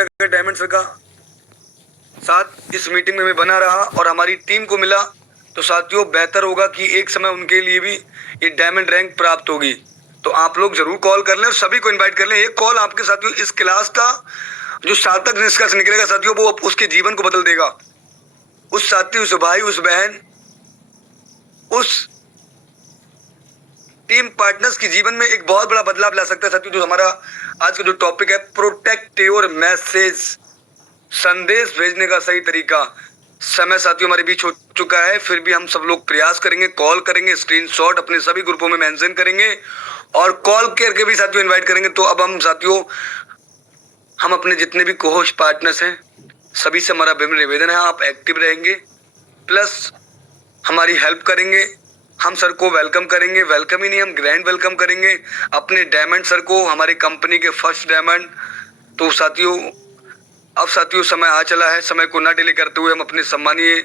अगर diamond sir का साथ इस मीटिंग में मैं बना रहा और हमारी टीम को मिला तो साथियों बेहतर होगा कि एक समय उनके लिए भी ये डायमंड रैंक प्राप्त होगी। तो आप लोग जरूर कॉल कर लें और सभी को इनवाइट कर लें। एक कॉल आपके साथियों इस क्लास का जो सार्थक निष्कर्ष निकलेगा साथियों वो उसके जीवन को बदल देगा। उस साथी, उस भाई, उस बहन, उस टीम पार्टनर्स के जीवन में एक बहुत बड़ा बदलाव ला सकता है साथियों। जो हमारा आज का जो टॉपिक है प्रोटेक्ट योर मैसेज, संदेश भेजने का सही तरीका। समय साथियों हमारे बीच हो चुका है, फिर भी हम सब लोग प्रयास करेंगे, कॉल करेंगे, स्क्रीनशॉट अपने सभी ग्रुपों में मेंशन करेंगे और कॉल करके भी साथियों इनवाइट करेंगे। तो अब हम साथियों हम अपने जितने भी कोहोस्ट पार्टनर्स हैं सभी से हमारा विनम्र निवेदन है आप एक्टिव रहेंगे, प्लस हमारी हेल्प करेंगे। हम सर को वेलकम करेंगे, वेलकम ही नहीं हम ग्रैंड वेलकम करेंगे अपने डायमंड सर को, हमारी कंपनी के फर्स्ट डायमंड। तो साथियों अब साथियों समय आ चला है, समय को ना डिले करते हुए हम अपने सम्मानीय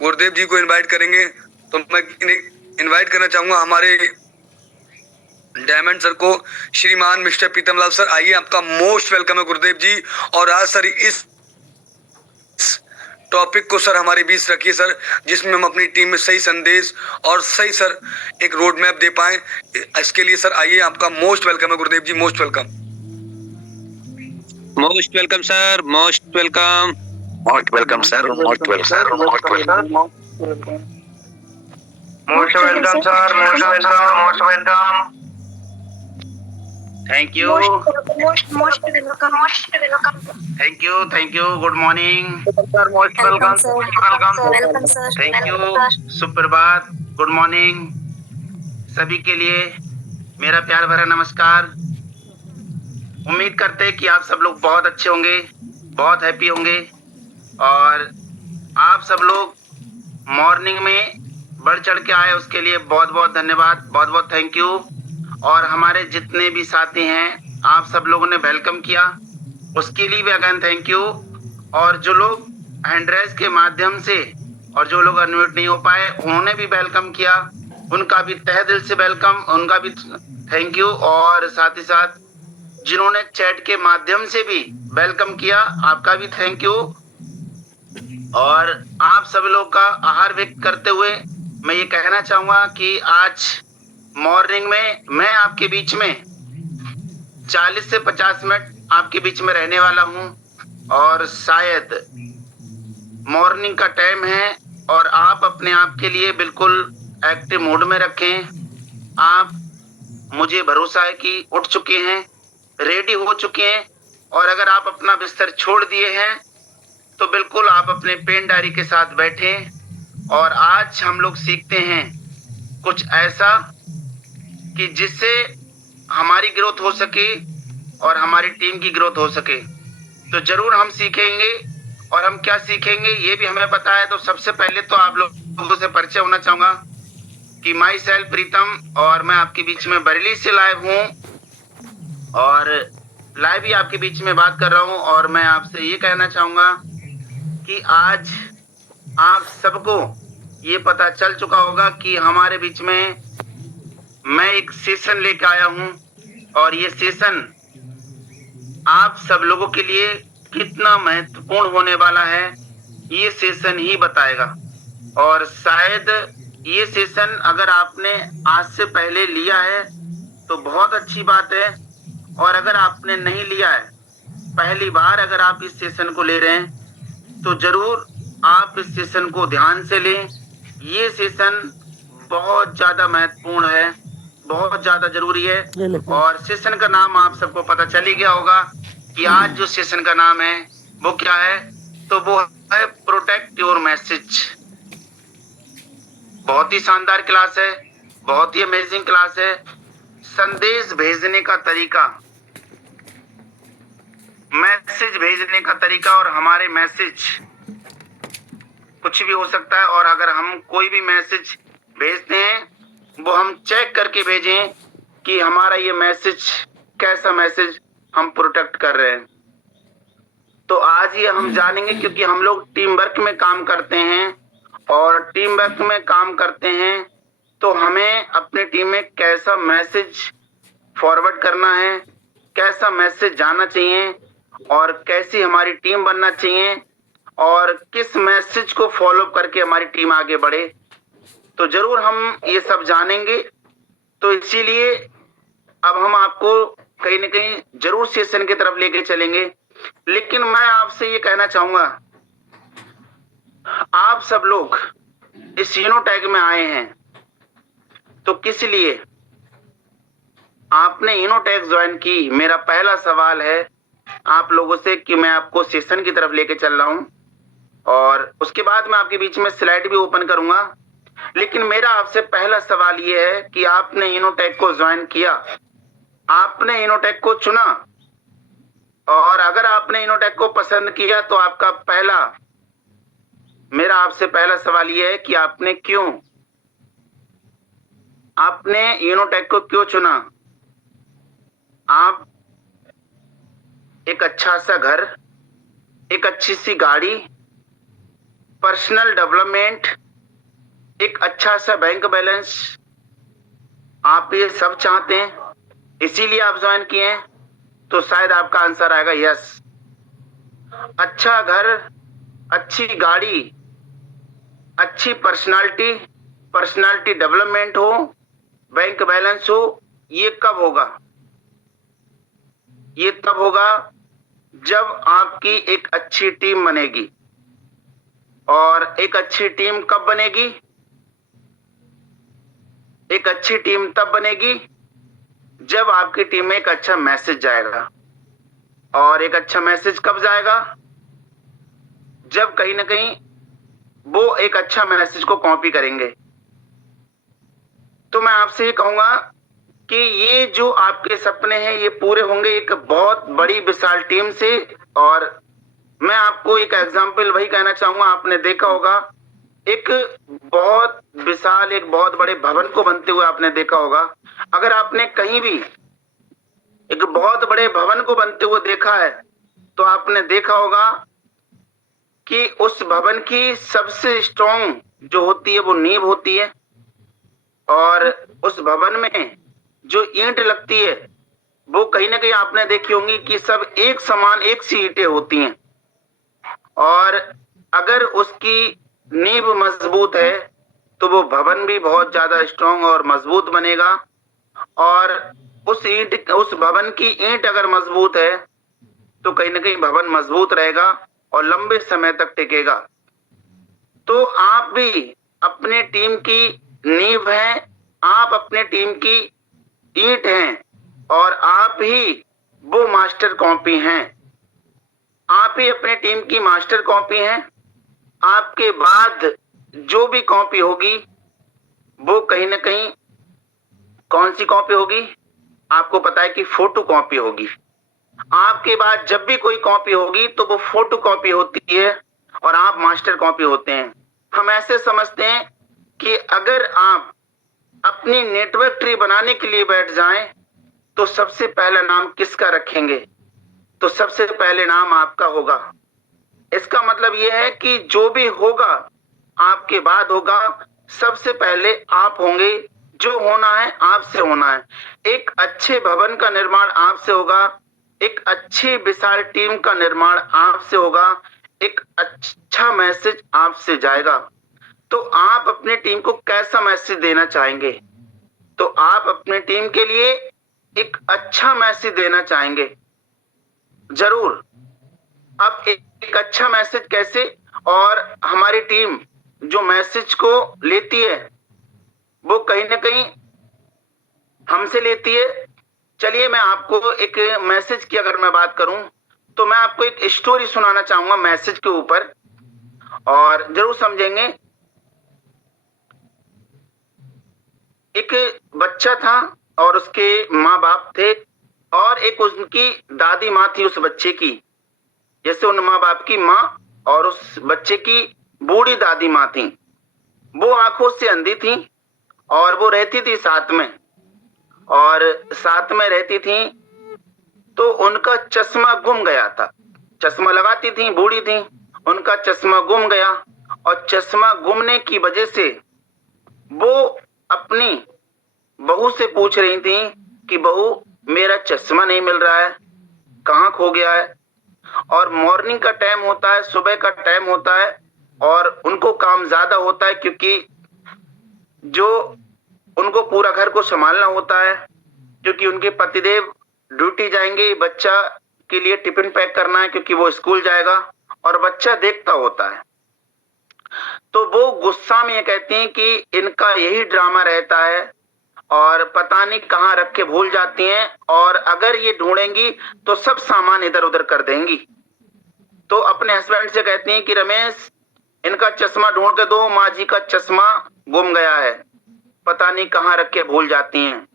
गुरुदेव जी को इनवाइट करेंगे। तो मैं इनवाइट करना चाहूंगा हमारे डायमंड सर को, श्रीमान मिस्टर प्रीतमलाल सर। आइए, आपका मोस्ट वेलकम है गुरुदेव जी। और आज सर इस टॉपिक को सर हमारे बीच रखिए सर, जिसमें हम अपनी टीम में सही संदेश और सही सर एक रोड मैप दे पाए। इसके लिए सर आइए, आपका मोस्ट वेलकम है Gurudev ji, most welcome. Most welcome sir, most welcome, most welcome sir, most welcome sir, most welcome, most welcome sir, most welcome, most welcome. Thank you, most welcome. Thank you, good morning sir, most Welcome, sir. Welcome, Welcome, sir. Thank you, Welcome, sir. सुप्रभात, good morning सभी के लिए मेरा प्यार भरा नमस्कार। उम्मीद करते हैं कि आप सब लोग बहुत अच्छे होंगे, बहुत हैप्पी होंगे और आप सब लोग मॉर्निंग में बढ़ चढ़ के आए उसके लिए बहुत बहुत धन्यवाद, बहुत बहुत थैंक यू। और हमारे जितने भी साथी हैं आप सब लोगों ने वेलकम किया उसके लिए भी अगेन थैंक यू। और जो लोग हैंड रेज के माध्यम से और जो लोग अनम्यूट नहीं हो पाए उन्होंने भी वेलकम किया, उनका भी तहे दिल से वेलकम, उनका भी थैंक यू। और साथ ही साथ जिन्होंने चैट के माध्यम से भी वेलकम किया आपका भी थैंक यू। और आप सब लोग का आभार व्यक्त करते हुए मैं ये कहना चाहूंगा कि आज मॉर्निंग में मैं आपके बीच में 40 से 50 मिनट आपके बीच में रहने वाला हूं और शायद मॉर्निंग का टाइम है और आप अपने आप के लिए बिल्कुल एक्टिव मोड में रखें। आप मुझे भरोसा है कि उठ चुके हैं, रेडी हो चुके हैं और अगर आप अपना बिस्तर छोड़ दिए हैं तो बिल्कुल आप अपने पेन डायरी के साथ बैठें। और आज हम लोग सीखते हैं कुछ ऐसा कि जिससे हमारी ग्रोथ हो सके और हमारी टीम की ग्रोथ हो सके। तो जरूर हम सीखेंगे और हम क्या सीखेंगे ये भी हमें पता है। तो सबसे पहले तो आप लोगों से परिचय होना चाहूंगा कि माई सेल्फ प्रीतम और मैं आपके बीच में बरेली से लाइव हूँ और लाइव ही आपके बीच में बात कर रहा हूँ। और मैं आपसे ये कहना चाहूंगा कि आज आप सबको ये पता चल चुका होगा कि हमारे बीच में मैं एक सेशन लेके आया हूँ और ये सेशन आप सब लोगों के लिए कितना महत्वपूर्ण होने वाला है ये सेशन ही बताएगा। और शायद ये सेशन अगर आपने आज से पहले लिया है तो बहुत अच्छी बात है और अगर आपने नहीं लिया है, पहली बार अगर आप इस सेशन को ले रहे हैं तो जरूर आप इस सेशन को ध्यान से लें। ये सेशन बहुत ज्यादा महत्वपूर्ण है, बहुत ज्यादा जरूरी है। और सेशन का नाम आप सबको पता चल ही गया होगा कि आज जो सेशन का नाम है वो क्या है, तो वो है प्रोटेक्ट योर मैसेज। बहुत ही शानदार क्लास है, बहुत ही अमेजिंग क्लास है। संदेश भेजने का तरीका, मैसेज भेजने का तरीका और हमारे मैसेज कुछ भी हो सकता है। और अगर हम कोई भी मैसेज भेजते हैं वो हम चेक करके भेजें कि हमारा ये मैसेज कैसा मैसेज हम प्रोटेक्ट कर रहे हैं। तो आज ये हम जानेंगे क्योंकि हम लोग टीम वर्क में काम करते हैं और टीम वर्क में काम करते हैं तो हमें अपनी टीम में कैसा मैसेज फॉरवर्ड करना है, कैसा मैसेज जाना चाहिए और कैसी हमारी टीम बनना चाहिए और किस मैसेज को फॉलो करके हमारी टीम आगे बढ़े, तो जरूर हम ये सब जानेंगे। तो इसीलिए अब हम आपको कहीं ना कहीं जरूर सेशन की तरफ लेके चलेंगे। लेकिन मैं आपसे ये कहना चाहूंगा, आप सब लोग इस इनोटैग में आए हैं तो किस लिए आपने इनोटैग ज्वाइन की? मेरा पहला सवाल है आप लोगों से कि मैं आपको सेशन की तरफ लेके चल रहा हूं और उसके बाद मैं आपके बीच में स्लाइड भी ओपन करूंगा। लेकिन मेरा आपसे पहला सवाल ये है कि आपने इनोटैग को ज्वाइन किया, आपने इनोटैग को चुना, और अगर आपने इनोटैग को पसंद किया तो आपका मेरा आपसे पहला सवाल यह है कि आपने इनोटैग को क्यों चुना? आप एक अच्छा सा घर, एक अच्छी सी गाड़ी, पर्सनल डेवलपमेंट, एक अच्छा सा बैंक बैलेंस, आप ये सब चाहते हैं, इसीलिए आप ज्वाइन किए हैं? तो शायद आपका आंसर आएगा यस। अच्छा घर, अच्छी गाड़ी, अच्छी पर्सनालिटी डेवलपमेंट हो, बैंक बैलेंस हो, ये कब होगा? ये तब होगा जब आपकी एक अच्छी टीम बनेगी। और एक अच्छी टीम कब बनेगी? एक अच्छी टीम तब बनेगी जब आपकी टीम में एक अच्छा मैसेज जाएगा। और एक अच्छा मैसेज कब जाएगा? जब कहीं ना कहीं वो एक अच्छा मैसेज को कॉपी करेंगे। तो मैं आपसे ये कहूंगा कि ये जो आपके सपने हैं ये पूरे होंगे एक बहुत बड़ी विशाल टीम से। और मैं आपको एक एग्जांपल वही कहना चाहूंगा, आपने देखा होगा एक बहुत विशाल, एक बहुत बड़े भवन को बनते हुए आपने देखा होगा। अगर आपने कहीं भी एक बहुत बड़े भवन को बनते हुए देखा है तो आपने देखा होगा कि उस भवन की सबसे स्ट्रॉन्ग जो होती है वो नींव होती है, और उस भवन में जो ईंट लगती है वो कहीं ना कहीं आपने देखी होंगी कि सब एक समान, एक सी ईंटें होती हैं। और अगर उसकी नींव मजबूत है तो वो भवन भी बहुत ज्यादा स्ट्रॉन्ग और मजबूत बनेगा। और उस भवन की ईंट अगर मजबूत है तो कहीं ना कहीं भवन मजबूत रहेगा और लंबे समय तक टिकेगा। तो आप भी अपने टीम की नींव हैं, आप अपने टीम की ईंट हैं, और आप ही वो मास्टर कॉपी हैं। आप ही अपने टीम की मास्टर कॉपी हैं। आपके बाद जो भी कॉपी होगी वो कहीं ना कहीं कौन सी कॉपी होगी? आपको पता है कि फोटो कॉपी होगी। आपके बाद जब भी कोई कॉपी होगी तो वो फोटो कॉपी होती है और आप मास्टर कॉपी होते हैं। हम ऐसे समझते हैं कि अगर आप अपनी नेटवर्क ट्री बनाने के लिए बैठ जाएं तो सबसे पहला नाम किसका रखेंगे? तो सबसे पहले नाम आपका होगा। इसका मतलब यह है कि जो भी होगा आपके बाद होगा, सबसे पहले आप होंगे। जो होना है आपसे होना है। एक अच्छे भवन का निर्माण आपसे होगा, एक अच्छी विशाल टीम का निर्माण आपसे होगा, एक अच्छा मैसेज आपसे जाएगा। तो आप अपनी टीम को कैसा मैसेज देना चाहेंगे? तो आप अपनी टीम के लिए एक अच्छा मैसेज देना चाहेंगे जरूर। अब एक अच्छा मैसेज कैसे? और हमारी टीम जो मैसेज को लेती है वो कहीं ना कहीं हमसे लेती है। चलिए मैं आपको एक मैसेज की अगर मैं बात करूं तो मैं आपको एक स्टोरी सुनाना चाहूंगा मैसेज के ऊपर, और जरूर समझेंगे। एक बच्चा था और उसके माँ बाप थे, और एक उनकी दादी माँ थी उस बच्चे की। जैसे उन माँ बाप की माँ और उस बच्चे की बूढ़ी दादी माँ थी। वो आंखों से अंधी थी और वो रहती थी साथ में, और साथ में रहती थी तो उनका चश्मा गुम गया था। चश्मा लगाती थी, बूढ़ी थी, उनका चश्मा गुम गया। और चश्मा गुमने की वजह से वो अपनी बहू से पूछ रही थी कि बहू मेरा चश्मा नहीं मिल रहा है, कहाँ खो गया है। और मॉर्निंग का टाइम होता है, सुबह का टाइम होता है और उनको काम ज्यादा होता है क्योंकि जो उनको पूरा घर को संभालना होता है, क्योंकि उनके पतिदेव ड्यूटी जाएंगे, बच्चा के लिए टिफिन पैक करना है क्योंकि वो स्कूल जाएगा और बच्चा देखता होता है। तो वो गुस्सा में ये कहती हैं कि इनका यही ड्रामा रहता है और पता नहीं कहाँ रख के भूल जाती हैं और अगर ये ढूंढेंगी तो सब सामान इधर उधर कर देंगी। तो अपने हस्बैंड से कहती हैं कि रमेश, इनका चश्मा ढूंढ के दो, माँ जी का चश्मा गुम गया है, पता नहीं कहाँ रख के भूल जाती हैं।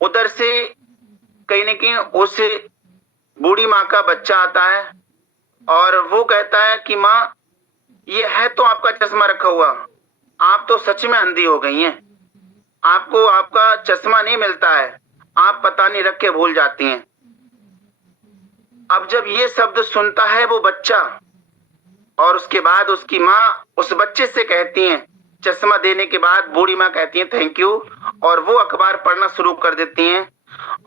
उधर से कहीं न कहीं उस बूढ़ी माँ का बच्चा आता है और वो कहता है कि माँ, ये है तो आपका चश्मा रखा हुआ, आप तो सच में अंधी हो गई हैं, आपको आपका चश्मा नहीं मिलता है, आप पता नहीं रख के भूल जाती हैं। अब जब ये शब्द सुनता है वो बच्चा और उसके बाद उसकी माँ उस बच्चे से कहती हैं, चश्मा देने के बाद बूढ़ी माँ कहती हैं थैंक यू और वो अखबार पढ़ना शुरू कर देती हैं।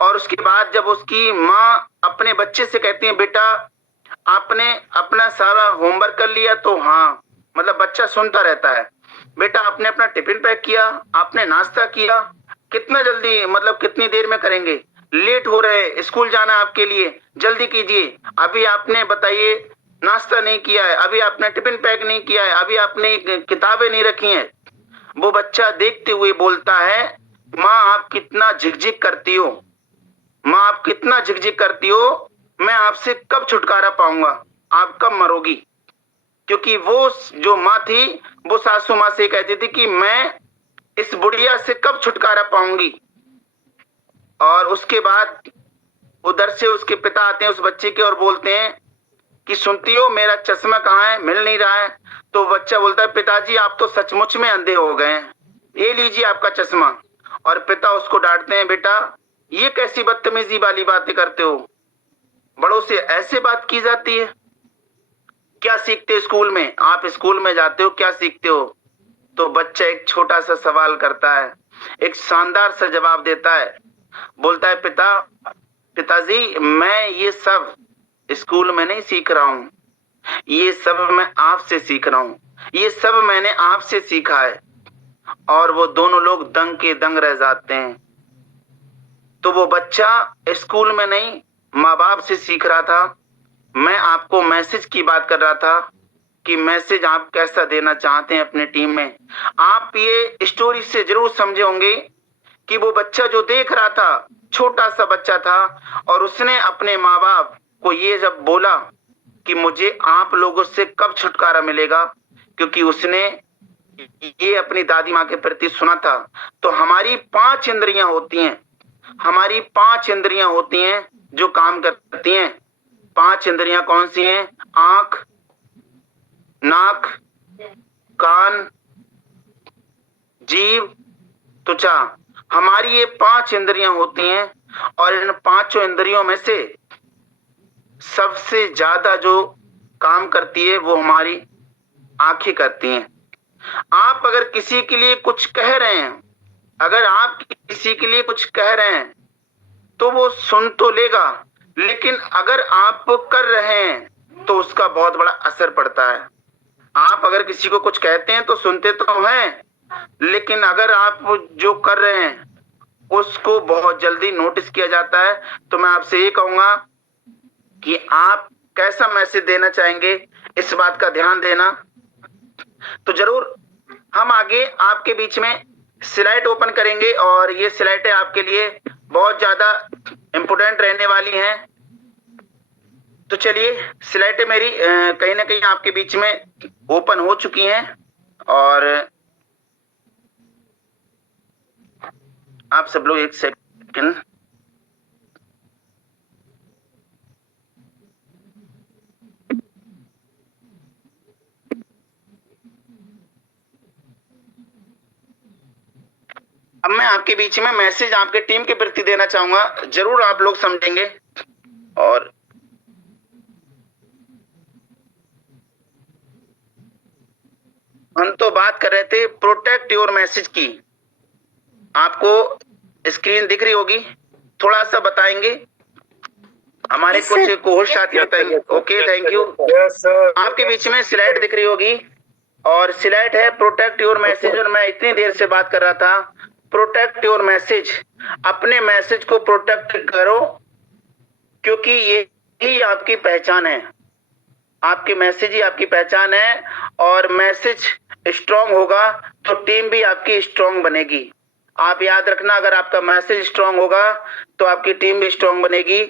और उसके बाद जब उसकी माँ अपने बच्चे से कहती हैं, बेटा आपने अपना सारा होमवर्क कर लिया? तो हाँ, मतलब बच्चा सुनता रहता है। बेटा आपने अपना टिफिन पैक किया, आपने नाश्ता किया? कितना जल्दी, मतलब कितनी देर में करेंगे, लेट हो रहे, स्कूल जाना आपके लिए, जल्दी कीजिए। अभी आपने बताइए नाश्ता नहीं किया है, अभी आपने टिफिन पैक नहीं किया है, अभी आपने किताबें नहीं रखी हैं। वो बच्चा देखते हुए बोलता है, माँ आप कितना झिकझिक करती हो, माँ आप कितना झिकझिक करती हो, मैं आपसे कब छुटकारा पाऊंगा, आप कब मरोगी? क्योंकि वो जो माँ थी वो सासू माँ से कहती थी कि मैं इस बुढ़िया से कब छुटकारा पाऊंगी। और उसके बाद उधर से उसके पिता आते हैं उस बच्चे के और बोलते हैं कि सुनती हो मेरा चश्मा कहाँ है, मिल नहीं रहा है। तो बच्चा बोलता है, पिताजी आप तो सचमुच में अंधे हो गए हैं, ये लीजिए आपका चश्मा। और पिता उसको डांटते हैं, बेटा ये कैसी बदतमीजी वाली बातें करते हो, बड़ों से ऐसे बात की जाती है? क्या सीखते हो स्कूल में, आप स्कूल में जाते हो, क्या सीखते हो? तो बच्चा एक छोटा सा सवाल करता है, एक शानदार सा जवाब देता है, बोलता है पिताजी मैं ये सब स्कूल में नहीं सीख रहा हूँ, ये सब मैं आपसे सीख रहा हूँ, ये सब मैंने आपसे सीखा है। और वो दोनों लोग दंग के दंग रह जाते हैं। तो वो बच्चा स्कूल में नहीं माँ बाप से सीख रहा था। मैं आपको मैसेज की बात कर रहा था कि मैसेज आप कैसा देना चाहते हैं अपने टीम में। आप ये स्टोरी से जरूर समझे होंगे कि वो बच्चा जो देख रहा था, छोटा सा बच्चा था और उसने अपने माँ बाप को ये जब बोला कि मुझे आप लोगों से कब छुटकारा मिलेगा, क्योंकि उसने ये अपनी दादी माँ के प्रति सुना था। तो हमारी 5 इंद्रियां होती हैं, हमारी 5 इंद्रियां होती हैं जो काम करती हैं। 5 इंद्रियां कौन सी हैं? आंख, नाक, कान, जीभ, त्वचा। हमारी ये 5 इंद्रियां होती हैं और इन 5 इंद्रियों में से सबसे ज्यादा जो काम करती है वो हमारी आंखें करती हैं। आप अगर किसी के लिए कुछ कह रहे हैं, अगर आप किसी के लिए कुछ कह रहे हैं तो वो सुन तो लेगा, लेकिन अगर आप कर रहे हैं तो उसका बहुत बड़ा असर पड़ता है। आप अगर किसी को कुछ कहते हैं तो सुनते तो हैं, लेकिन अगर आप जो कर रहे हैं उसको बहुत जल्दी नोटिस किया जाता है। तो मैं आपसे ये कहूंगा कि आप कैसा मैसेज देना चाहेंगे, इस बात का ध्यान देना। तो जरूर हम आगे आपके बीच में स्लाइड ओपन करेंगे और ये स्लाइडें आपके लिए बहुत ज्यादा इंपोर्टेंट रहने वाली हैं। तो चलिए, स्लाइडें मेरी कहीं ना कहीं आपके बीच में ओपन हो चुकी हैं और आप सब लोग एक सेकंड। अब मैं आपके बीच में मैसेज आपके टीम के प्रति देना चाहूंगा, जरूर आप लोग समझेंगे। और हम तो बात कर रहे थे प्रोटेक्ट योर मैसेज की। आपको स्क्रीन दिख रही होगी, थोड़ा सा बताएंगे। हमारे Yes, कुछ sir. कोहोस्ट साथी बताएंगे। Okay, thank you. आपके बीच में स्लाइड दिख रही होगी और स्लाइड है प्रोटेक्ट योर मैसेज। और मैं इतनी देर से बात कर रहा था, प्रोटेक्ट योर मैसेज, अपने मैसेज को प्रोटेक्ट करो, क्योंकि ये ही आपकी पहचान है। आपकी मैसेज ही आपकी पहचान है, और मैसेज स्ट्रांग होगा तो टीम भी आपकी स्ट्रांग बनेगी। आप याद रखना, अगर आपका मैसेज स्ट्रांग होगा तो आपकी टीम भी स्ट्रांग बनेगी।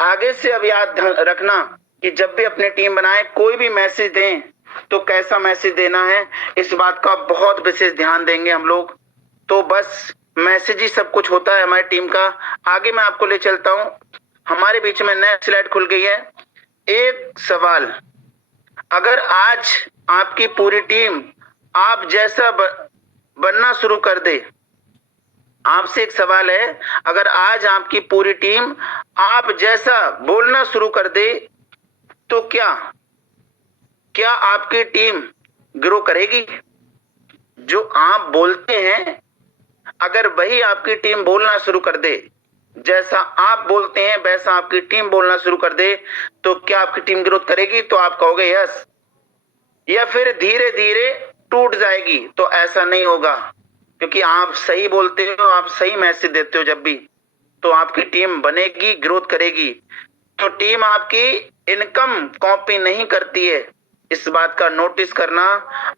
आगे से अब याद रखना कि जब भी अपनी टीम बनाए, कोई भी मैसेज दें तो कैसा मैसेज देना है, इस बात का बहुत विशेष ध्यान देंगे हम लोग। तो बस मैसेज ही सब कुछ होता है हमारी टीम का। आगे मैं आपको ले चलता हूं। हमारे बीच में नया स्लाइड खुल गई है। एक सवाल, अगर आज आपकी पूरी टीम आप जैसा बनना शुरू कर दे, आपसे एक सवाल है, अगर आज आपकी पूरी टीम आप जैसा बोलना शुरू कर दे, तो क्या आपकी टीम ग्रो करेगी? जो आप बोलते हैं, अगर वही आपकी टीम बोलना शुरू कर दे, जैसा आप बोलते हैं वैसा आपकी टीम बोलना शुरू कर दे, तो क्या आपकी टीम ग्रोथ करेगी? तो आप कहोगे यस। या फिर धीरे धीरे टूट जाएगी? तो ऐसा नहीं होगा, क्योंकि आप सही बोलते हो, आप सही मैसेज देते हो जब भी, तो आपकी टीम बनेगी, ग्रोथ करेगी। तो टीम आपकी इनकम कॉपी नहीं करती है, इस बात का नोटिस करना।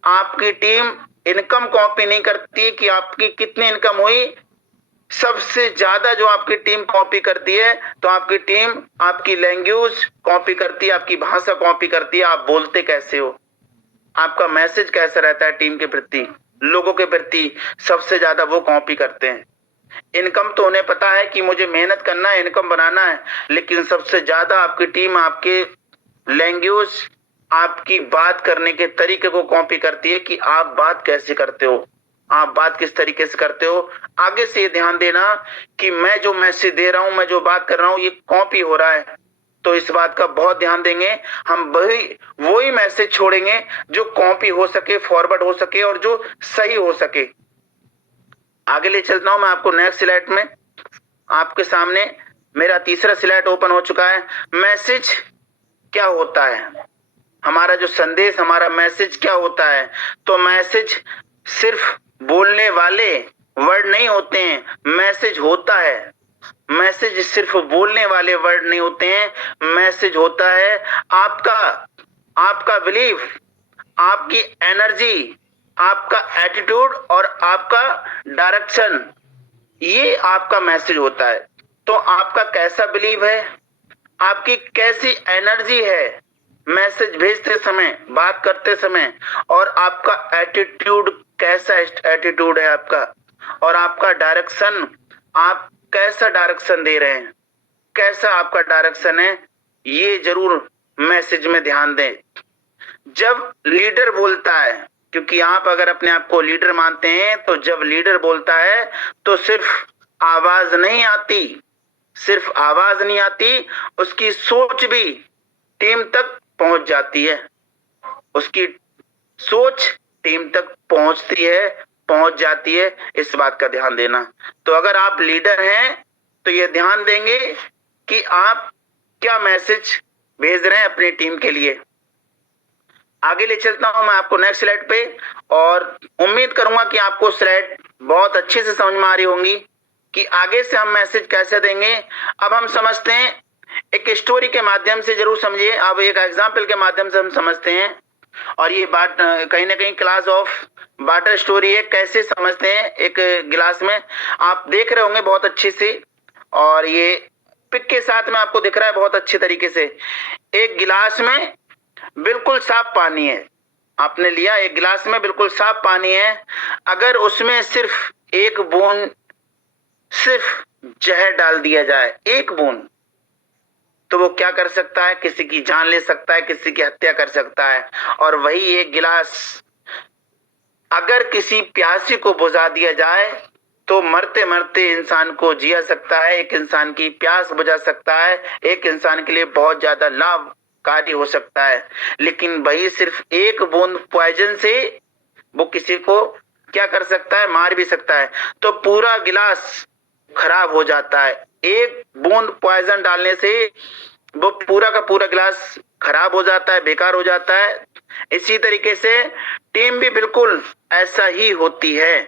आपकी टीम इनकम कॉपी नहीं करती कि आपकी कितनी इनकम हुई। सबसे ज्यादा जो आपकी टीम कॉपी करती है, तो आपकी टीम आपकी लैंग्वेज कॉपी करती है, आपकी भाषा कॉपी करती है। आप बोलते कैसे हो, आपका मैसेज कैसा रहता है टीम के प्रति, लोगों के प्रति, सबसे ज्यादा वो कॉपी करते हैं। इनकम तो उन्हें पता है कि मुझे मेहनत करना है, इनकम बनाना है, लेकिन सबसे ज्यादा आपकी टीम आपके लैंग्वेज, आपकी बात करने के तरीके को कॉपी करती है कि आप बात कैसे करते हो, आप बात किस तरीके से करते हो। आगे से ये ध्यान देना कि मैं जो मैसेज दे रहा हूं, मैं जो बात कर रहा हूं, ये कॉपी हो रहा है, तो इस बात का बहुत ध्यान देंगे। हम वही मैसेज छोड़ेंगे जो कॉपी हो सके, फॉरवर्ड हो सके और जो सही हो सके। आगे ले चलता हूं मैं आपको नेक्स्ट स्लाइड में। आपके सामने मेरा तीसरा स्लाइड ओपन हो चुका है। मैसेज क्या होता है, हमारा जो संदेश, हमारा मैसेज क्या होता है? तो मैसेज सिर्फ बोलने वाले वर्ड नहीं होते हैं, मैसेज होता है। मैसेज सिर्फ बोलने वाले वर्ड नहीं होते हैं, मैसेज होता है आपका बिलीफ, आपकी एनर्जी, आपका एटीट्यूड और आपका डायरेक्शन, ये आपका मैसेज होता है। तो आपका कैसा बिलीव है, आपकी कैसी एनर्जी है मैसेज भेजते समय, बात करते समय, और आपका एटीट्यूड कैसा एटीट्यूड है आपका, और आपका डायरेक्शन, आप कैसा डायरेक्शन दे रहे हैं, कैसा आपका डायरेक्शन है, ये जरूर मैसेज में ध्यान दें। जब लीडर बोलता है, क्योंकि आप अगर अपने आप को लीडर मानते हैं, तो जब लीडर बोलता है तो सिर्फ आवाज नहीं आती, सिर्फ आवाज नहीं आती, उसकी सोच भी टीम तक पहुंच जाती है, उसकी सोच टीम तक पहुंच जाती है, इस बात का ध्यान देना। तो अगर आप लीडर हैं तो ये ध्यान देंगे कि आप क्या मैसेज भेज रहे हैं अपनी टीम के लिए। आगे ले चलता हूं मैं आपको नेक्स्ट स्लाइड पे, और उम्मीद करूंगा कि आपको स्लाइड बहुत अच्छे से समझ में आ रही होंगी कि आगे से हम मैसेज कैसे देंगे। अब हम समझते हैं, एक स्टोरी के माध्यम से जरूर समझिए। अब एक एग्जाम्पल के माध्यम से हम समझते हैं, और ये बात कहीं ना कहीं क्लास ऑफ वाटर स्टोरी है। कैसे समझते हैं, एक गिलास में आप देख रहे होंगे बहुत अच्छे से, और ये पिक के साथ में आपको दिख रहा है बहुत अच्छे तरीके से। एक गिलास में बिल्कुल साफ पानी है, आपने लिया, एक गिलास में बिल्कुल साफ पानी है। अगर उसमें सिर्फ एक बूंद सिर्फ जहर डाल दिया जाए, एक बूंद, तो वो क्या कर सकता है, किसी की जान ले सकता है, किसी की हत्या कर सकता है। और वही एक गिलास अगर किसी प्यासी को बुझा दिया जाए, तो मरते मरते इंसान को जिया सकता है, एक इंसान की प्यास बुझा सकता है, एक इंसान के लिए बहुत ज्यादा लाभकारी हो सकता है। लेकिन वही सिर्फ एक बूंद पॉइजन से वो किसी को क्या कर सकता है, मार भी सकता है। तो पूरा गिलास खराब हो जाता है। एक बूंद पॉइजन डालने से वो पूरा का पूरा गिलास खराब हो जाता है, बेकार हो जाता है। इसी तरीके से टीम भी बिल्कुल ऐसा ही होती है।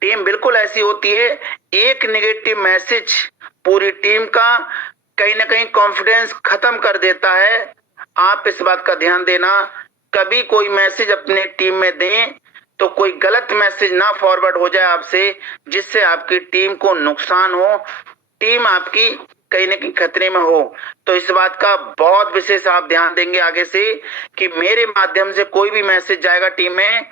टीम बिल्कुल ऐसी होती है, एक नेगेटिव मैसेज पूरी टीम का कहीं ना कहीं कॉन्फिडेंस खत्म कर देता है। आप इस बात का ध्यान देना, कभी कोई मैसेज अपने टीम में दें तो कोई गलत मैसेज ना फॉरवर्ड हो जाए आपसे, जिससे आपकी टीम को नुकसान हो, टीम आपकी कहीं ना कहीं खतरे में हो। तो इस बात का बहुत विशेष आप ध्यान देंगे आगे से कि मेरे माध्यम से कोई भी मैसेज जाएगा टीम में,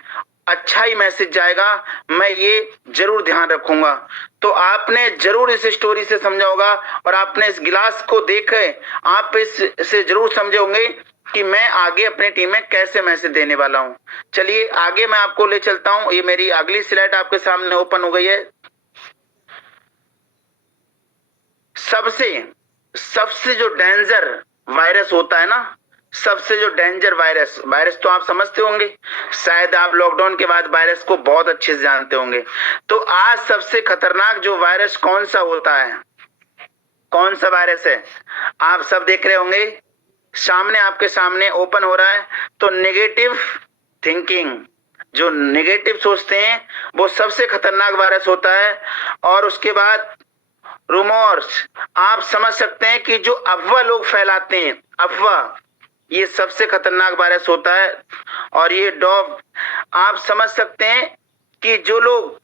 अच्छा ही मैसेज जाएगा, मैं ये जरूर ध्यान रखूंगा। तो आपने जरूर इस स्टोरी से समझा होगा और आपने इस गिलास को देखे आप इससे जरूर समझे होंगे कि मैं आगे अपनी टीम में कैसे मैसेज देने वाला हूं। चलिए आगे मैं आपको ले चलता हूं। ये मेरी अगली स्लाइड आपके सामने ओपन हो गई है। सबसे जो डेंजर वायरस होता है ना, सबसे जो डेंजर वायरस तो आप समझते होंगे, शायद आप लॉकडाउन के बाद वायरस को बहुत अच्छे से जानते होंगे। तो आज सबसे खतरनाक जो वायरस कौन सा होता है, कौन सा वायरस है, आप सब देख रहे होंगे, सामने आपके सामने ओपन हो रहा है। तो नेगेटिव थिंकिंग, जो नेगेटिव सोचते हैं वो सबसे खतरनाक वायरस होता है। और उसके बाद रूमर्स, आप समझ सकते हैं कि जो अफवाह लोग फैलाते हैं, अफवाह, ये सबसे खतरनाक वायरस होता है। और ये डॉग, आप समझ सकते हैं कि जो लोग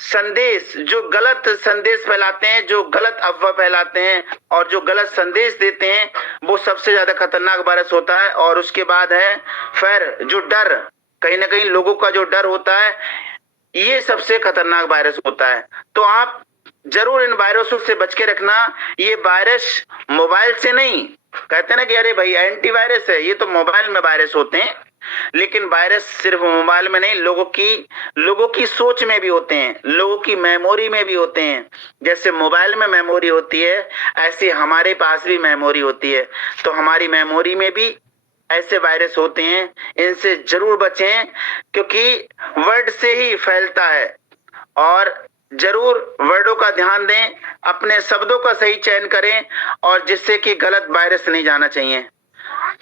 संदेश, जो गलत संदेश फैलाते हैं, जो गलत अफवाह फैलाते हैं और जो गलत संदेश देते हैं, वो सबसे ज्यादा खतरनाक वायरस होता है। और उसके बाद है फिर जो डर, कहीं ना कहीं लोगों का जो डर होता है, ये सबसे खतरनाक वायरस होता है। तो आप जरूर इन वायरसों से बच के रखना। ये वायरस मोबाइल से नहीं, कहते हैं ना कि अरे भाई एंटीवायरस है, ये तो मोबाइल में वायरस होते हैं, लेकिन वायरस सिर्फ मोबाइल में नहीं, लोगों की सोच में भी होते हैं, लोगों की मेमोरी में भी होते हैं। जैसे मोबाइल में मेमोरी होती है, ऐसे हमारे पास भी मेमोरी होती है। तो हमारी मेमोरी में भी ऐसे वायरस होते हैं, इनसे जरूर बचें, क्योंकि वर्ड से ही फैलता है। और जरूर वर्डों का ध्यान दें, अपने शब्दों का सही चयन करें, और जिससे कि गलत वायरस नहीं जाना चाहिए।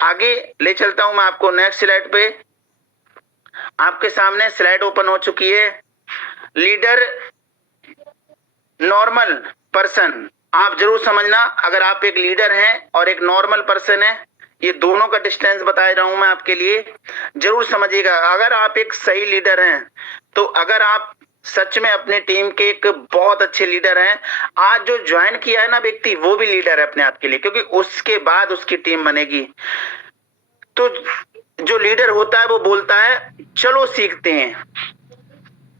आगे ले चलता हूं मैं आपको नेक्स्ट स्लाइड पे। आपके सामने स्लाइड ओपन हो चुकी है। लीडर, नॉर्मल पर्सन, आप जरूर समझना, अगर आप एक लीडर हैं और एक नॉर्मल पर्सन है, ये दोनों का डिस्टेंस बता रहा हूं मैं आपके लिए, जरूर समझिएगा। अगर आप एक सही लीडर हैं, तो अगर आप सच में अपनी टीम के एक बहुत अच्छे लीडर हैं, आज जो ज्वाइन किया है ना व्यक्ति, वो भी लीडर है अपने आप के लिए, क्योंकि उसके बाद उसकी टीम बनेगी। तो जो लीडर होता है वो बोलता है चलो सीखते हैं,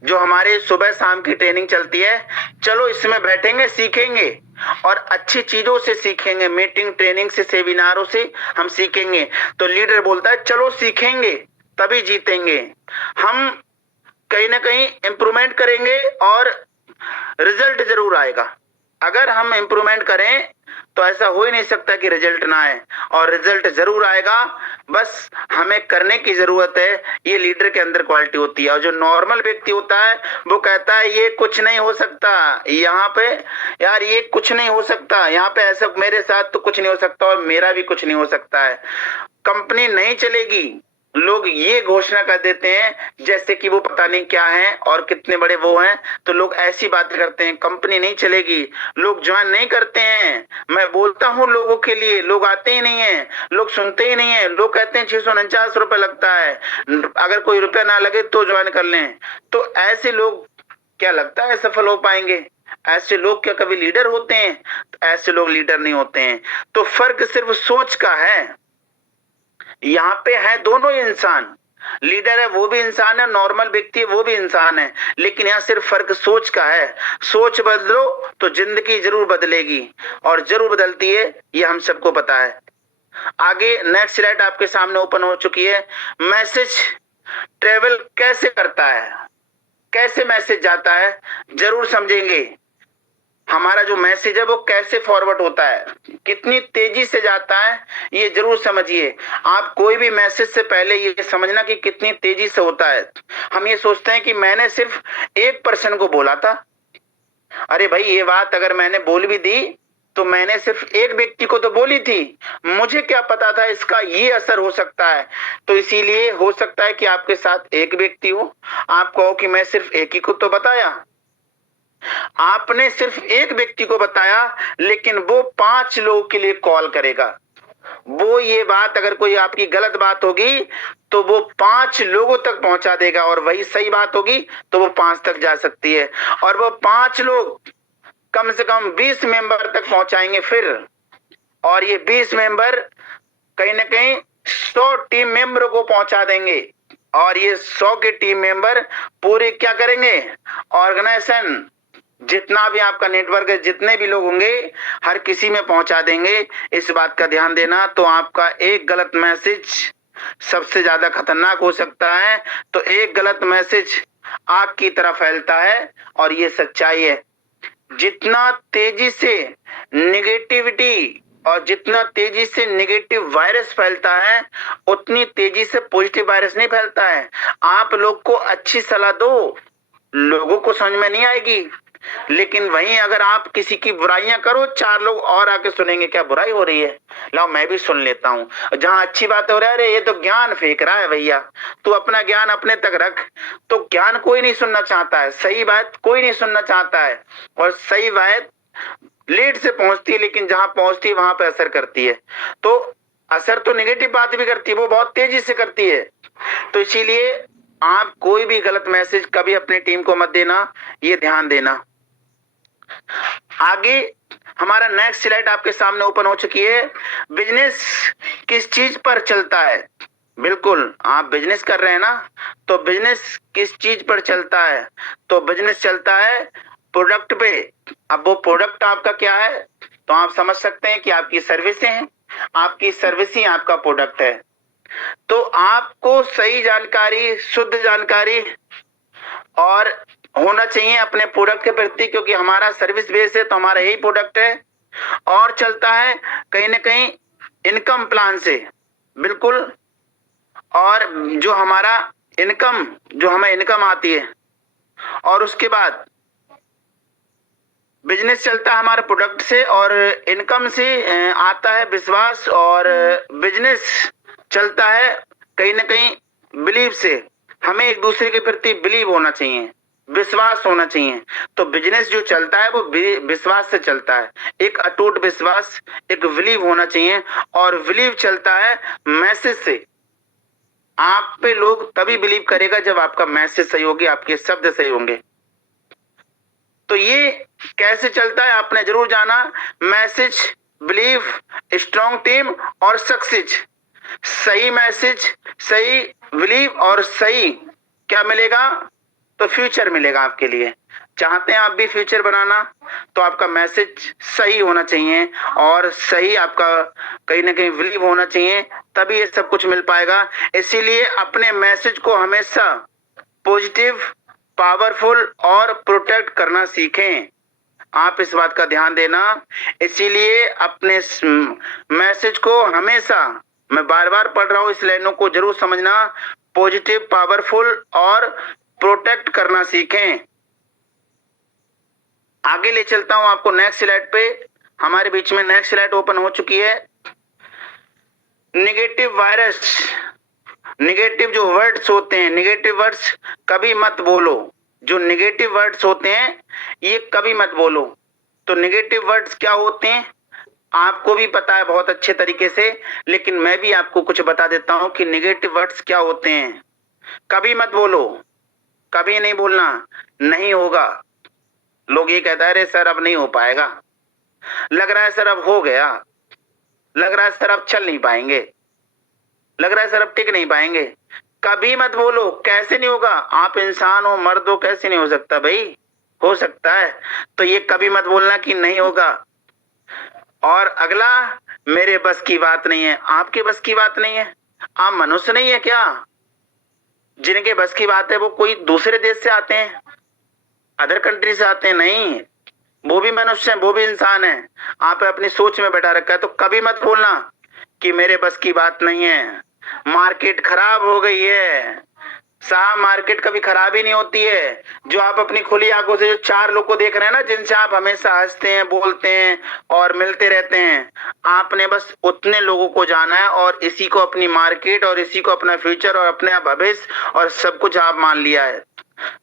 जो हमारे सुबह शाम की ट्रेनिंग चलती है, चलो इसमें बैठेंगे, सीखेंगे और अच्छी चीजों से सीखेंगे, मीटिंग, ट्रेनिंग से, सेमिनारों से हम सीखेंगे। तो लीडर बोलता है चलो सीखेंगे, तभी जीतेंगे। हम कहीं ना कहीं इंप्रूवमेंट करेंगे और रिजल्ट जरूर आएगा। अगर हम इंप्रूवमेंट करें तो ऐसा हो ही नहीं सकता कि रिजल्ट ना आए, और रिजल्ट जरूर आएगा, बस हमें करने की जरूरत है। ये लीडर के अंदर क्वालिटी होती है। और जो नॉर्मल व्यक्ति होता है वो कहता है ये कुछ नहीं हो सकता, यहाँ पे यार ये कुछ नहीं हो सकता, यहाँ पे ऐसा मेरे साथ तो कुछ नहीं हो सकता और मेरा भी कुछ नहीं हो सकता है, कंपनी नहीं चलेगी। लोग ये घोषणा कर देते हैं जैसे कि वो पता नहीं क्या है और कितने बड़े वो हैं। तो लोग ऐसी बातें करते हैं, कंपनी नहीं चलेगी, लोग ज्वाइन नहीं करते हैं। मैं बोलता हूं लोगों के लिए, लोग आते ही नहीं है, लोग सुनते ही नहीं है। लोग कहते हैं 649 रुपए लगता है, अगर कोई रुपया ना लगे तो ज्वाइन कर लें। तो ऐसे लोग क्या लगता है सफल हो पाएंगे? ऐसे लोग क्या कभी लीडर होते हैं? तो ऐसे लोग लीडर नहीं होते हैं। तो फर्क सिर्फ सोच का है। यहाँ पे है दोनों ही इंसान, लीडर है वो भी इंसान है, नॉर्मल व्यक्ति है वो भी इंसान है, लेकिन यहाँ सिर्फ फर्क सोच का है। सोच बदलो तो जिंदगी जरूर बदलेगी, और जरूर बदलती है, ये हम सबको पता है। आगे नेक्स्ट स्लाइड आपके सामने ओपन हो चुकी है। मैसेज ट्रेवल कैसे करता है, कैसे मैसेज जाता है, जरूर समझेंगे। हमारा जो मैसेज है वो कैसे फॉरवर्ड होता है, कितनी तेजी से जाता है, ये जरूर समझिए। आप कोई भी मैसेज से पहले ये समझना कि कितनी तेजी से होता है। हम ये सोचते हैं कि मैंने सिर्फ एक पर्सन को बोला था, अरे भाई ये बात अगर मैंने बोल भी दी तो मैंने सिर्फ एक व्यक्ति को तो बोली थी, मुझे क्या पता था इसका ये असर हो सकता है। तो इसीलिए हो सकता है कि आपके साथ एक व्यक्ति हो, आप कहो कि मैं सिर्फ एक ही को तो बताया। आपने सिर्फ एक व्यक्ति को बताया, लेकिन वो 5 लोगों के लिए कॉल करेगा। वो ये बात अगर कोई आपकी गलत बात होगी तो वो 5 लोगों तक पहुंचा देगा, और वही सही बात होगी तो वो 5 तक जा सकती है, और वो 5 लोग कम से कम 20 मेंबर तक पहुंचाएंगे फिर, और ये 20 मेंबर कहीं ना कहीं 100 टीम मेंबरों को पहुंचा देंगे, और ये 100 के टीम मेंबर पूरे क्या करेंगे, ऑर्गेनाइजेशन जितना भी आपका नेटवर्क है, जितने भी लोग होंगे, हर किसी में पहुंचा देंगे। इस बात का ध्यान देना। तो आपका एक गलत मैसेज सबसे ज्यादा खतरनाक हो सकता है। तो एक गलत मैसेज आग की तरह फैलता है, और ये सच्चाई है। जितना तेजी से निगेटिविटी और जितना तेजी से नेगेटिव वायरस फैलता है, उतनी तेजी से पॉजिटिव वायरस नहीं फैलता है। आप लोग को अच्छी सलाह दो, लोगों को समझ में नहीं आएगी, लेकिन वहीं अगर आप किसी की बुराइयां करो, 4 लोग और आके सुनेंगे क्या बुराई हो रही है, लाओ मैं भी सुन लेता हूं। जहां अच्छी बात हो रहा है, अरे ये तो ज्ञान फेंक रहा है भैया, तू अपना ज्ञान अपने तक रख। तो ज्ञान कोई नहीं सुनना चाहता है, सही बात कोई नहीं सुनना चाहता है, और सही बात लेट से पहुंचती है, लेकिन जहां पहुंचती है वहां पे असर करती है। तो असर तो नेगेटिव बात भी करती है, वो बहुत तेजी से करती है। तो इसीलिए आप कोई भी गलत मैसेज कभी अपनी टीम को मत देना, ये ध्यान देना। आगे हमारा नेक्स्ट स्लाइड आपके सामने ओपन हो चुकी है। बिजनेस किस चीज पर चलता है? बिल्कुल, आप बिजनेस कर रहे हैं ना, तो बिजनेस किस चीज पर चलता है? तो बिजनेस चलता है प्रोडक्ट पे। अब वो प्रोडक्ट आपका क्या है, तो आप समझ सकते हैं कि आपकी सर्विसें हैं, आपकी सर्विस ही आपका प्रोडक्ट है। तो आपको सही जानकारी, शुद्ध जानकारी और होना चाहिए अपने प्रोडक्ट के प्रति, क्योंकि हमारा सर्विस बेस है, तो हमारा यही प्रोडक्ट है, और चलता है कहीं ना कहीं इनकम प्लान से। बिल्कुल, और जो हमारा इनकम, जो हमें इनकम आती है, और उसके बाद बिजनेस चलता है हमारे प्रोडक्ट से, और इनकम से आता है विश्वास, और बिजनेस चलता है कहीं ना कहीं बिलीव से। हमें एक दूसरे के प्रति बिलीव होना चाहिए, विश्वास होना चाहिए। तो बिजनेस जो चलता है वो विश्वास से चलता है, एक अटूट विश्वास, एक बिलीव होना चाहिए, और बिलीव चलता है मैसेज से। आप पे लोग तभी बिलीव करेगा जब आपका मैसेज सही होगी, आपके शब्द सही होंगे। तो ये कैसे चलता है आपने जरूर जाना। मैसेज, बिलीव, स्ट्रॉन्ग टीम और सक्सेस। सही मैसेज, सही बिलीव और सही क्या मिलेगा, तो फ्यूचर मिलेगा आपके लिए। चाहते हैं आप भी फ्यूचर बनाना, तो आपका मैसेज सही होना चाहिए, और सही आपका कहीं ना कहीं बिलीव होना चाहिए, तभी ये सब कुछ मिल पाएगा। इसीलिए अपने मैसेज को हमेशा पॉजिटिव, पावरफुल और प्रोटेक्ट करना सीखें। आप इस बात का ध्यान देना। इसीलिए अपने मैसेज को हमेशा, मैं बार बार पढ़ रहा हूं इस लाइनों को जरूर समझना, पॉजिटिव, पावरफुल और प्रोटेक्ट करना सीखें। आगे ले चलता हूं आपको नेक्स्ट स्लाइड पे। हमारे बीच में नेक्स्ट स्लाइड ओपन हो चुकी है। नेगेटिव वायरस, नेगेटिव जो वर्ड्स होते हैं, नेगेटिव वर्ड्स कभी मत बोलो। जो नेगेटिव वर्ड्स होते हैं ये कभी मत बोलो। तो नेगेटिव वर्ड्स क्या होते हैं आपको भी पता है बहुत अच्छे तरीके से, लेकिन मैं भी आपको कुछ बता देता हूं कि नेगेटिव वर्ड्स क्या होते हैं। कभी मत बोलो, कभी नहीं बोलना, नहीं होगा। लोग ये कहता है अरे सर अब नहीं हो पाएगा, लग रहा है सर अब हो गया, लग रहा है सर अब चल नहीं पाएंगे, लग रहा है सर अब टिक नहीं पाएंगे। कभी मत बोलो। कैसे नहीं होगा? आप इंसान हो, मर्द हो, कैसे नहीं हो सकता भाई? हो सकता है। तो ये कभी मत बोलना कि नहीं होगा। और अगला, मेरे बस की बात नहीं है। आपके बस की बात नहीं है? आप मनुष्य नहीं है क्या? जिनके बस की बात है वो कोई दूसरे देश से आते हैं, अदर कंट्री से आते हैं? नहीं, वो भी मनुष्य है, वो भी इंसान है। आप अपनी सोच में बैठा रखा है। तो कभी मत बोलना कि मेरे बस की बात नहीं है, मार्केट खराब हो गई है, साहब मार्केट कभी खराब ही नहीं होती है। जो आप अपनी खुली आंखों से जो 4 लोग को देख रहे हैं ना, जिनसे आप हमेशा हंसते हैं, बोलते हैं और मिलते रहते हैं, आपने बस उतने लोगों को जाना है और इसी को अपनी मार्केट और इसी को अपना फ्यूचर और अपना भविष्य और सब कुछ आप मान लिया है।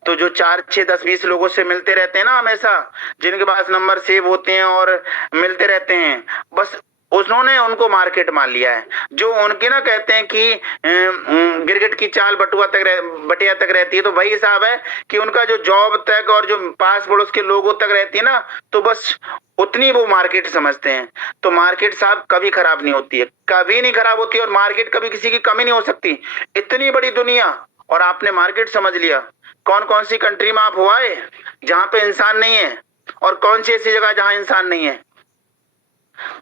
तो जो 4, 6, 10, 20 लोगों से मिलते रहते हैं ना हमेशा, जिनके पास नंबर सेव होते हैं और मिलते रहते हैं, बस उन्होंने उनको मार्केट मान लिया है। जो उनके ना कहते हैं कि गिरगिट की चाल बटिया तक रहती है, तो वही हिसाब है कि उनका जो जॉब तक और जो पास पड़ोस के लोगों तक रहती है ना, तो बस उतनी वो मार्केट समझते हैं। तो मार्केट साहब कभी खराब नहीं होती है, कभी नहीं खराब होती, और मार्केट कभी किसी की कमी नहीं हो सकती। इतनी बड़ी दुनिया और आपने मार्केट समझ लिया। कौन कौन सी कंट्री में आप हुआ है जहां पे इंसान नहीं है, और कौन सी ऐसी जगह जहां इंसान नहीं है?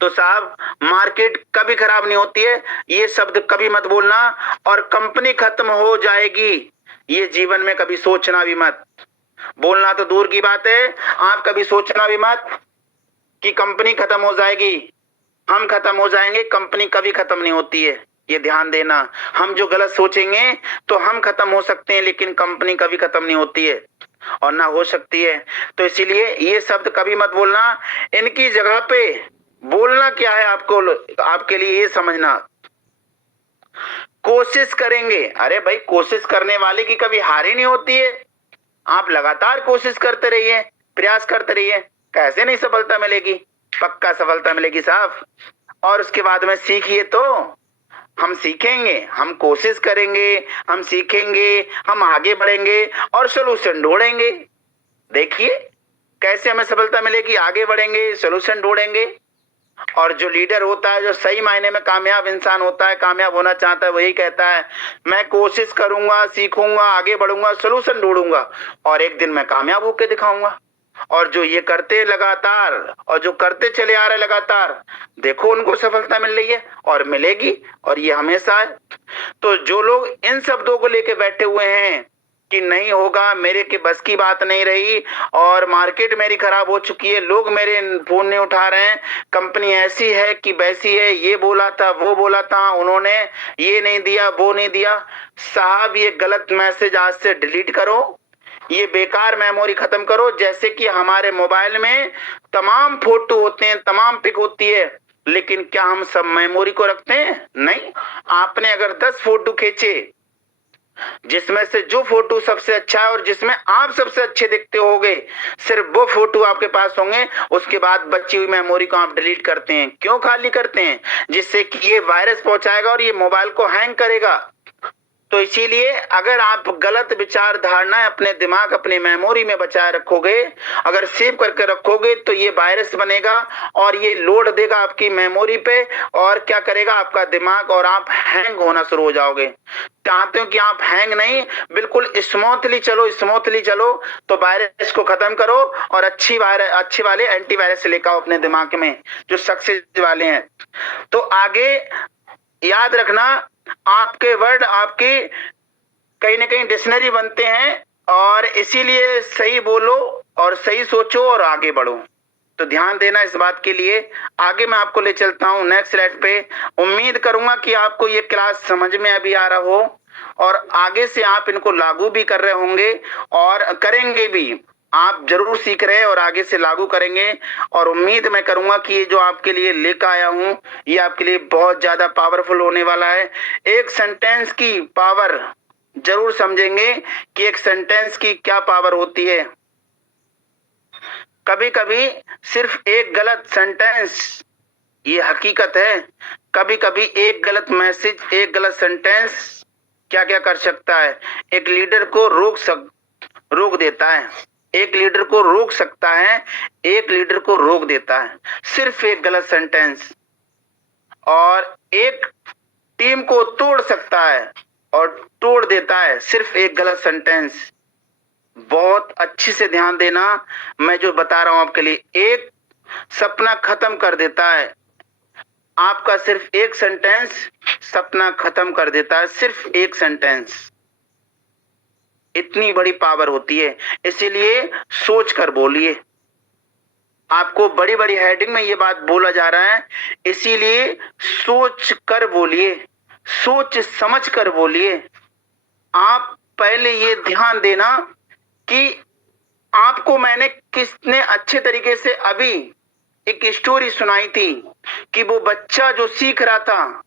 तो साहब मार्केट कभी खराब नहीं होती है, ये शब्द कभी मत बोलना। और कंपनी खत्म हो जाएगी, ये जीवन में कभी सोचना भी मत। बोलना तो दूर की बात है, आप कभी सोचना भी मत कि कंपनी खत्म हो जाएगी। हम खत्म हो जाएंगे, कंपनी कभी खत्म नहीं होती है, ये ध्यान देना। हम जो गलत सोचेंगे तो हम खत्म हो सकते हैं, लेकिन कंपनी कभी खत्म नहीं होती है और ना हो सकती है। तो इसीलिए ये शब्द कभी मत बोलना। इनकी जगह पे बोलना क्या है आपको, आपके लिए ये समझना। कोशिश करेंगे, अरे भाई कोशिश करने वाले की कभी हार ही नहीं होती है। आप लगातार कोशिश करते रहिए, प्रयास करते रहिए, कैसे नहीं सफलता मिलेगी? पक्का सफलता मिलेगी साहब। और उसके बाद में सीखिए, तो हम सीखेंगे, हम कोशिश करेंगे, हम सीखेंगे, हम आगे बढ़ेंगे और सोल्यूशन ढूंढेंगे। देखिए कैसे हमें सफलता मिलेगी, आगे बढ़ेंगे, सोल्यूशन ढूंढेंगे। और जो लीडर होता है, जो सही मायने में कामयाब इंसान होता है, कामयाब होना चाहता है, वही कहता है मैं कोशिश करूंगा, सीखूंगा, आगे बढ़ूंगा, सोल्यूशन ढूंढूंगा और एक दिन मैं कामयाब होकर दिखाऊंगा। और जो ये करते लगातार और जो करते चले आ रहे लगातार, देखो उनको सफलता मिल रही है और मिलेगी, और ये हमेशा है। तो जो लोग इन शब्दों को लेके बैठे हुए हैं कि नहीं होगा, मेरे के बस की बात नहीं रही और मार्केट मेरी खराब हो चुकी है, लोग मेरे फोन नहीं उठा रहे हैं, कंपनी ऐसी है कि वैसी है, ये बोला था, वो बोला था, उन्होंने ये नहीं दिया, वो नहीं दिया, साहब ये गलत मैसेज आज से डिलीट करो, ये बेकार मेमोरी खत्म करो। जैसे कि हमारे मोबाइल में तमाम फोटो होते हैं, तमाम पिक होती है, लेकिन क्या हम सब मेमोरी को रखते हैं? नहीं। आपने अगर 10 फोटो खींचे, जिसमें से जो फोटो सबसे अच्छा है और जिसमें आप सबसे अच्छे दिखते होगे, सिर्फ वो फोटो आपके पास होंगे। उसके बाद बची हुई मेमोरी को आप डिलीट करते हैं। क्यों खाली करते हैं? जिससे कि ये वायरस पहुंचाएगा और ये मोबाइल को हैंग करेगा। तो इसीलिए अगर आप गलत विचार धारणाएं अपने दिमाग, अपने मेमोरी में बचाए रखोगे, अगर सेव करके रखोगे, तो ये वायरस बनेगा और ये लोड देगा आपकी मेमोरी पे, और क्या करेगा आपका दिमाग, और आप हैंग होना शुरू हो जाओगे। चाहते हो कि आप हैंग नहीं, बिल्कुल स्मूथली चलो, तो वायरस को खत्म करो और अच्छे वाले एंटीवायरस लेकर आओ अपने दिमाग में, जो सक्सेस वाले हैं। तो आगे याद रखना, आपके वर्ड आपकी कहीं ना कहीं डिक्शनरी बनते हैं, और इसीलिए सही बोलो और सही सोचो और आगे बढ़ो। तो ध्यान देना इस बात के लिए। आगे मैं आपको ले चलता हूं नेक्स्ट स्लाइड पे। उम्मीद करूंगा कि आपको ये क्लास समझ में अभी आ रहा हो और आगे से आप इनको लागू भी कर रहे होंगे और करेंगे भी। आप जरूर सीख रहे हैं और आगे से लागू करेंगे, और उम्मीद मैं करूंगा कि ये जो आपके लिए लेकर आया हूं, ये आपके लिए बहुत ज्यादा पावरफुल होने वाला है। एक सेंटेंस की पावर जरूर समझेंगे कि एक सेंटेंस की क्या पावर होती है। कभी कभी सिर्फ एक गलत सेंटेंस, ये हकीकत है, कभी कभी एक गलत मैसेज, एक गलत सेंटेंस क्या क्या कर सकता है। एक लीडर को रोक देता है, एक लीडर को रोक सकता है, एक लीडर को रोक देता है सिर्फ एक गलत सेंटेंस, और एक टीम को तोड़ सकता है और तोड़ देता है सिर्फ एक गलत सेंटेंस। बहुत अच्छे से ध्यान देना, मैं जो बता रहा हूं आपके लिए। एक सपना खत्म कर देता है, आपका सिर्फ एक सेंटेंस सपना खत्म कर देता है, सिर्फ एक सेंटेंस। इतनी बड़ी पावर होती है, इसीलिए सोच कर बोलिए। आपको बड़ी बड़ी हेडिंग में ये बात बोला जा रहा है, इसीलिए सोच कर बोलिए, सोच समझ कर बोलिए। आप पहले ये ध्यान देना कि आपको मैंने किसने अच्छे तरीके से अभी एक स्टोरी सुनाई थी कि वो बच्चा जो सीख रहा था,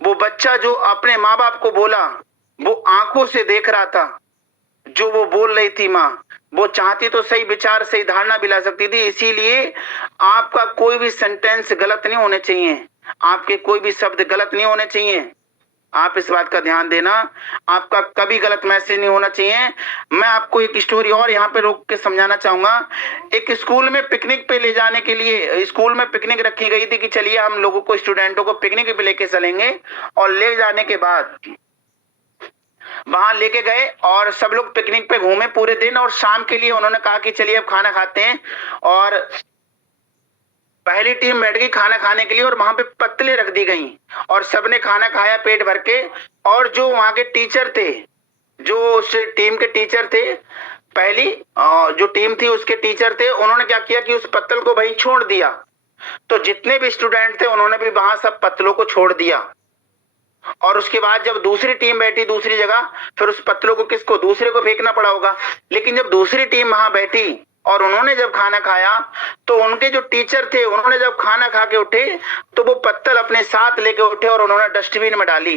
वो बच्चा जो अपने माँ बाप को बोला, वो आंखों से देख रहा था जो वो बोल रही थी माँ। वो चाहती तो सही विचार, सही धारणा भी ला सकती थी। इसीलिए आपका कोई भी सेंटेंस गलत नहीं होने चाहिए, आपके कोई भी शब्द गलत नहीं होने चाहिए। आप इस बात का ध्यान देना, आपका कभी गलत मैसेज नहीं होना चाहिए। मैं आपको एक स्टोरी और यहाँ पे रोक के समझाना चाहूंगा। एक स्कूल में पिकनिक पे ले जाने के लिए, स्कूल में पिकनिक रखी गई थी कि चलिए हम लोगों को, स्टूडेंटों को पिकनिक पे लेके चलेंगे। और ले जाने के बाद वहां लेके गए और सब लोग पिकनिक पे घूमे पूरे दिन। और शाम के लिए उन्होंने कहा कि चलिए अब खाना खाते हैं। और पहली टीम बैठ गई खाना खाने के लिए और वहां पे पत्तलें रख दी गई और सबने खाना खाया पेट भर के। और जो वहां के टीचर थे, जो उस टीम के टीचर थे, पहली जो टीम थी उसके टीचर थे, उन्होंने क्या किया कि उस पत्तल को वहीं छोड़ दिया। तो जितने भी स्टूडेंट थे उन्होंने भी वहां सब पत्तलों को छोड़ दिया। और उसके बाद जब दूसरी टीम बैठी दूसरी जगह, फिर उस पत्तलों को किसको, दूसरे को फेंकना पड़ा होगा। लेकिन जब दूसरी टीम वहां बैठी और उन्होंने जब खाना खाया, तो उनके जो टीचर थे उन्होंने जब खाना खा के उठे तो वो पत्तल अपने साथ लेके उठे और उन्होंने डस्टबिन में डाली।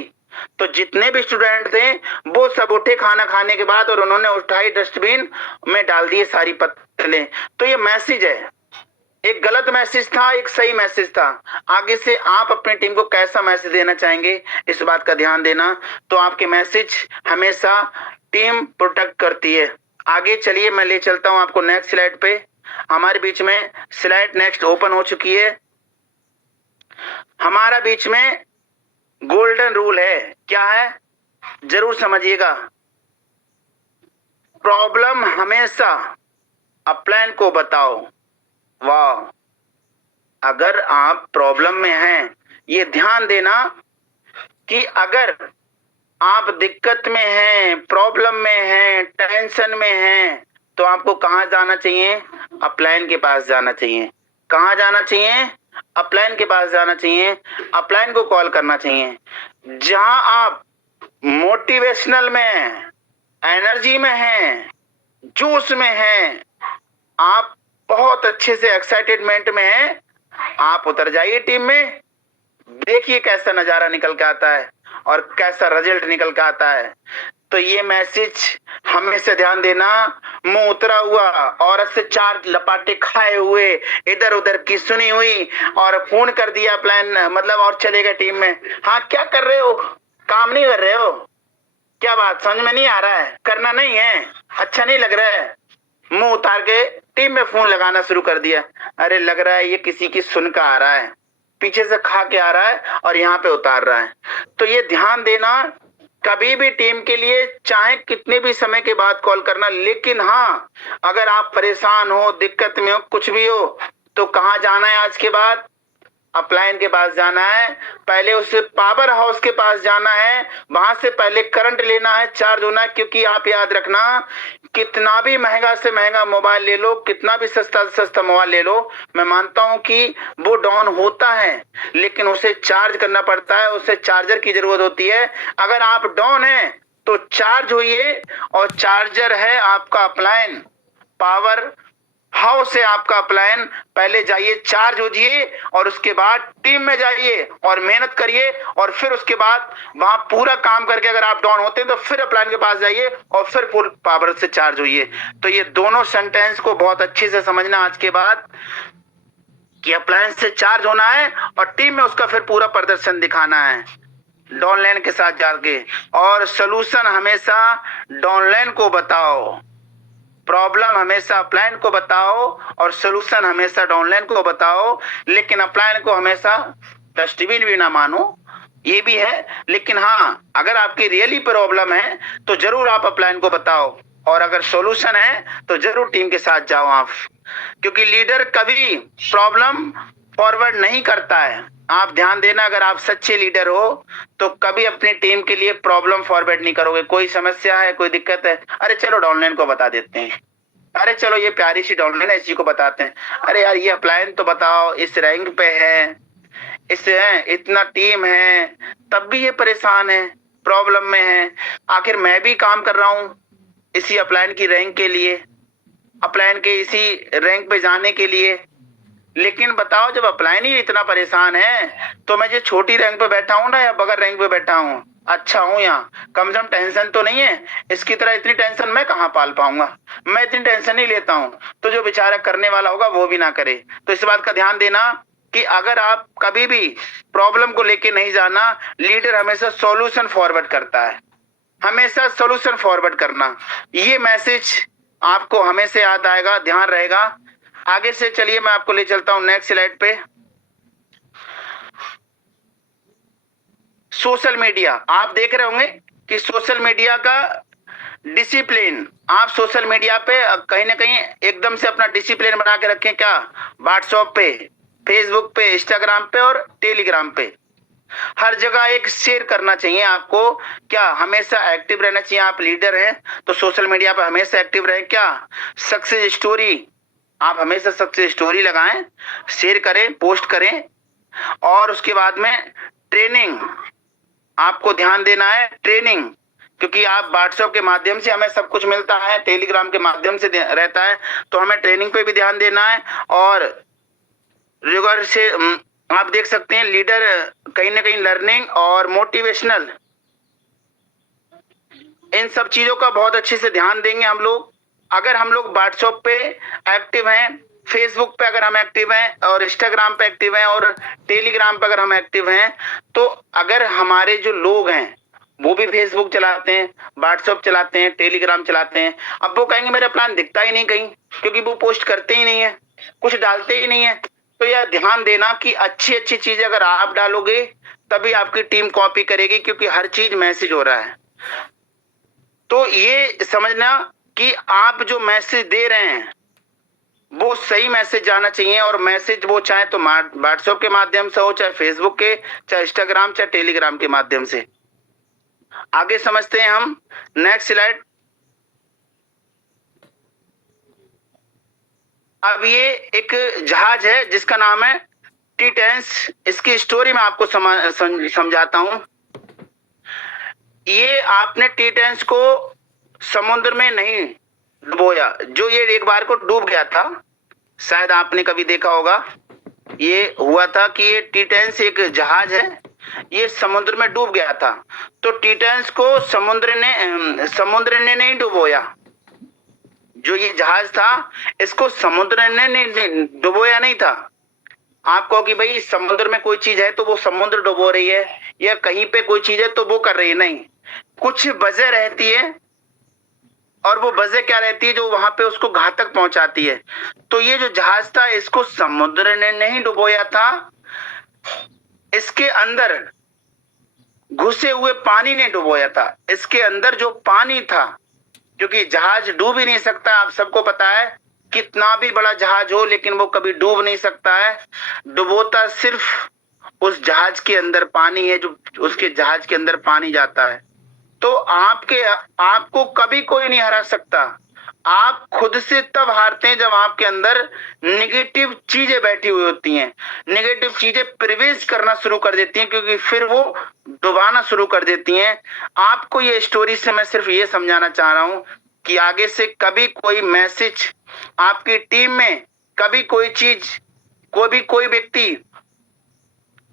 तो जितने भी स्टूडेंट थे वो सब उठे खाना खाने के बाद और उन्होंने उठाई डस्टबिन में डाल दिए सारी पत्तलें। तो ये मैसेज है, एक गलत मैसेज था, एक सही मैसेज था। आगे से आप अपनी टीम को कैसा मैसेज देना चाहेंगे, इस बात का ध्यान देना। तो आपके मैसेज हमेशा टीम प्रोटेक्ट करती है। आगे चलिए, मैं ले चलता हूं आपको नेक्स्ट स्लाइड पे। हमारे बीच में स्लाइड नेक्स्ट ओपन हो चुकी है। हमारा बीच में गोल्डन रूल है, क्या है जरूर समझिएगा। प्रॉब्लम हमेशा अपलाइन को बताओ। वाह, अगर आप प्रॉब्लम में हैं, ये ध्यान देना कि अगर आप दिक्कत में हैं, प्रॉब्लम में हैं, टेंशन में हैं, तो आपको कहां जाना चाहिए, अपलाइन के पास जाना चाहिए। कहां जाना चाहिए, अपलाइन के पास जाना चाहिए, अपलाइन को कॉल करना चाहिए। जहां आप मोटिवेशनल में, एनर्जी में हैं, जोश में हैं, आप बहुत अच्छे से एक्साइटेडमेंट में हैं, आप उतर जाइए टीम में। देखिए कैसा नजारा निकल के आता है और कैसा रिजल्ट निकल के आता है। तो ये मैसेज हमेशा ध्यान देना। मुंह उतरा हुआ, औरत से 4 लपाटे खाए हुए, इधर उधर की सुनी हुई और फोन कर दिया प्लान, मतलब और चले गए टीम में। हाँ, क्या कर रहे हो, काम नहीं कर रहे हो, क्या बात समझ में नहीं आ रहा है, करना नहीं है, अच्छा नहीं लग रहा है, मुंह उतार के टीम में फोन लगाना शुरू कर दिया। अरे लग रहा है ये किसी की सुन का आ रहा है, पीछे से खा के आ रहा है और यहाँ पे उतार रहा है। तो ये ध्यान देना, कभी भी टीम के लिए चाहे कितने भी समय के बाद कॉल करना। लेकिन हाँ, अगर आप परेशान हो, दिक्कत में हो, कुछ भी हो, तो कहाँ जाना है आज के बाद, अपलाइन के पास जाना है। पहले उस पावर हाउस के पास जाना है, वहां से पहले करंट लेना है, चार्ज होना है। क्योंकि आप याद रखना, कितना भी महंगा से महंगा मोबाइल ले लो, कितना भी सस्ता से सस्ता मोबाइल ले लो, मैं मानता हूं कि वो डाउन होता है, लेकिन उसे चार्ज करना पड़ता है, उसे चार्जर की जरूरत होती है। अगर आप डाउन है तो चार्ज होइए, और चार्जर है आपका अपलाइन, पावर हाउस है आपका अपलाइन। पहले जाइए, चार्ज होजिए, और उसके बाद टीम में जाइए और मेहनत करिए, और फिर उसके बाद वहां पूरा काम करके अगर आप डाउन होते हैं तो फिर अपलाइन के पास जाइए और फिर फुल पावर से चार्ज होइए। तो ये दोनों सेंटेंस को बहुत अच्छे से समझना आज के बाद, कि अपलाइन से चार्ज होना है और टीम में उसका फिर पूरा प्रदर्शन दिखाना है डाउनलाइन के साथ जाके। और सोल्यूशन हमेशा डाउनलाइन को बताओ, प्रॉब्लम हमेशा अपलाइन को बताओ और सोल्यूशन हमेशा डाउनलाइन को बताओ। लेकिन अपलाइन को हमेशा डस्टबिन भी ना मानो, ये भी है। लेकिन हाँ, अगर आपकी रियली प्रॉब्लम है तो जरूर आप अपलाइन को बताओ, और अगर सॉल्यूशन है तो जरूर टीम के साथ जाओ आप। क्योंकि लीडर कभी प्रॉब्लम फॉरवर्ड नहीं करता है। आप ध्यान देना, अगर आप सच्चे लीडर हो तो कभी अपनी टीम के लिए प्रॉब्लम फॉरवर्ड नहीं करोगे। कोई समस्या है, कोई दिक्कत है, अरे चलो डाउनलाइन को बता देते हैं, अरे चलो ये प्यारी सी डाउनलाइन है इसी को बताते हैं, अरे यार ये अपलाइन तो बताओ, इस रैंक पे है, इस इतना टीम है, तब भी ये परेशान है, प्रॉब्लम में हैं। आखिर मैं भी काम कर रहा हूँ इसी अपलाइन की रैंक के लिए, अपलाइन के इसी रैंक पे जाने के लिए। लेकिन बताओ, जब अपलाइन ही इतना परेशान है तो मैं जो छोटी रैंक पे बैठा हूँ ना, या बगल रैंक पे बैठा हूँ, अच्छा हूँ यहाँ, कम से कम टेंशन तो नहीं है। इसकी तरह इतनी टेंशन मैं कहाँ पाल पाऊंगा, मैं इतनी टेंशन नहीं लेता हूँ, तो जो बेचारा करने वाला होगा वो भी ना करे। तो इस बात का ध्यान देना कि अगर आप कभी भी प्रॉब्लम को लेके नहीं जाना, लीडर हमेशा सॉल्यूशन फॉरवर्ड करता है, हमेशा सॉल्यूशन फॉरवर्ड करना। ये मैसेज आपको हमेशा याद आएगा, ध्यान रहेगा। आगे से चलिए मैं आपको ले चलता हूं नेक्स्ट स्लाइड पे। सोशल मीडिया, आप देख रहे होंगे कि सोशल मीडिया का डिसिप्लिन, आप सोशल मीडिया पे कहीं ना कहीं एकदम से अपना डिसिप्लिन बना के रखें। क्या? व्हाट्सएप पे, फेसबुक पे, इंस्टाग्राम पे और टेलीग्राम पे हर जगह एक शेयर करना चाहिए आपको। क्या? हमेशा एक्टिव रहना चाहिए। आप लीडर हैं तो सोशल मीडिया पे हमेशा एक्टिव रहें। क्या? सक्सेस स्टोरी, आप हमेशा सक्सेस स्टोरी लगाएं, शेयर करें, पोस्ट करें। और उसके बाद में ट्रेनिंग, आपको ध्यान देना है ट्रेनिंग, क्योंकि आप व्हाट्सएप के माध्यम से हमें सब कुछ मिलता है, टेलीग्राम के माध्यम से रहता है, तो हमें ट्रेनिंग पे भी ध्यान देना है। और रेगुलर से आप देख सकते हैं लीडर कहीं ना कहीं लर्निंग और मोटिवेशनल, इन सब चीजों का बहुत अच्छे से ध्यान देंगे हम लोग। अगर हम लोग व्हाट्सएप पे एक्टिव हैं, फेसबुक पे अगर हम एक्टिव हैं, और इंस्टाग्राम पे एक्टिव हैं, और टेलीग्राम पे अगर हम एक्टिव हैं, तो अगर हमारे जो लोग हैं वो भी फेसबुक चलाते हैं, व्हाट्सएप चलाते हैं, टेलीग्राम चलाते हैं, अब वो कहेंगे मेरा प्लान दिखता ही नहीं कहीं, क्योंकि वो पोस्ट करते ही नहीं है, कुछ डालते ही नहीं है। तो यह ध्यान देना कि अच्छी अच्छी चीजें अगर आप डालोगे तभी आपकी टीम कॉपी करेगी, क्योंकि हर चीज मैसेज हो रहा है। तो ये समझना कि आप जो मैसेज दे रहे हैं वो सही मैसेज जाना चाहिए। और मैसेज वो चाहे तो व्हाट्सएप के माध्यम से हो, चाहे फेसबुक के, चाहे इंस्टाग्राम, चाहे टेलीग्राम के माध्यम से। आगे समझते हैं हम नेक्स्ट स्लाइड। अब ये एक जहाज है जिसका नाम है टीटेंस। इसकी स्टोरी मैं आपको समझाता हूं। ये आपने टीटेंस को समुद्र में नहीं डुबोया, जो ये एक बार को डूब गया था, शायद आपने कभी देखा होगा। ये हुआ था कि ये टीटेंस एक जहाज है, ये समुद्र में डूब गया था। तो टीटेंस को समुद्र ने नहीं डुबोया। जो ये जहाज था इसको समुद्र ने नहीं डुबोया नहीं था। आप कहो कि भाई समुद्र में कोई चीज है तो वो समुद्र डुबो रही है, या कहीं पे कोई चीज है तो वो कर रही है, नहीं, कुछ वजह रहती है, और वो वजह क्या रहती है जो वहां पे उसको घातक पहुंचाती है। तो ये जो जहाज था इसको समुद्र ने नहीं डुबोया था, इसके अंदर घुसे हुए पानी ने डुबोया था। इसके अंदर जो पानी था, क्योंकि जहाज डूब ही नहीं सकता, आप सबको पता है, कितना भी बड़ा जहाज हो लेकिन वो कभी डूब नहीं सकता है। डुबोता सिर्फ उस जहाज के अंदर पानी है, जो उसके जहाज के अंदर पानी जाता है। तो आपको कभी कोई नहीं हरा सकता। आप खुद से तब हारते हैं जब आपके अंदर निगेटिव चीजें बैठी हुई होती हैं, निगेटिव चीजें प्रवेश करना शुरू कर देती हैं, क्योंकि फिर वो डुबाना शुरू कर देती हैं। आपको ये स्टोरी से मैं सिर्फ ये समझाना चाह रहा हूं कि आगे से कभी कोई मैसेज आपकी टीम में, कभी कोई चीज, कोई व्यक्ति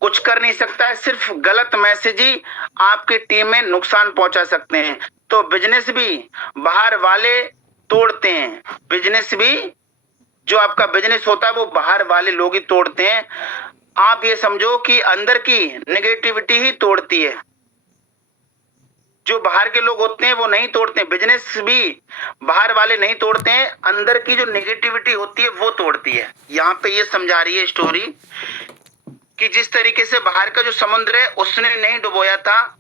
कुछ कर नहीं सकता है। सिर्फ गलत मैसेज ही आपकी टीम में नुकसान पहुंचा सकते हैं। तो बिजनेस भी बाहर वाले तोड़ते हैं, बिजनेस भी, जो आपका बिजनेस होता है वो बाहर वाले लोग ही तोड़ते हैं। आप ये समझो कि अंदर की नेगेटिविटी ही तोड़ती है, जो बाहर के लोग होते हैं वो नहीं तोड़ते हैं। बिजनेस भी बाहर वाले नहीं तोड़ते हैं, अंदर की जो नेगेटिविटी होती है वो तोड़ती है। यहाँ पे ये समझा रही है स्टोरी कि जिस तरीके से बाहर का जो समुद्र है उसने नहीं डुबोया था,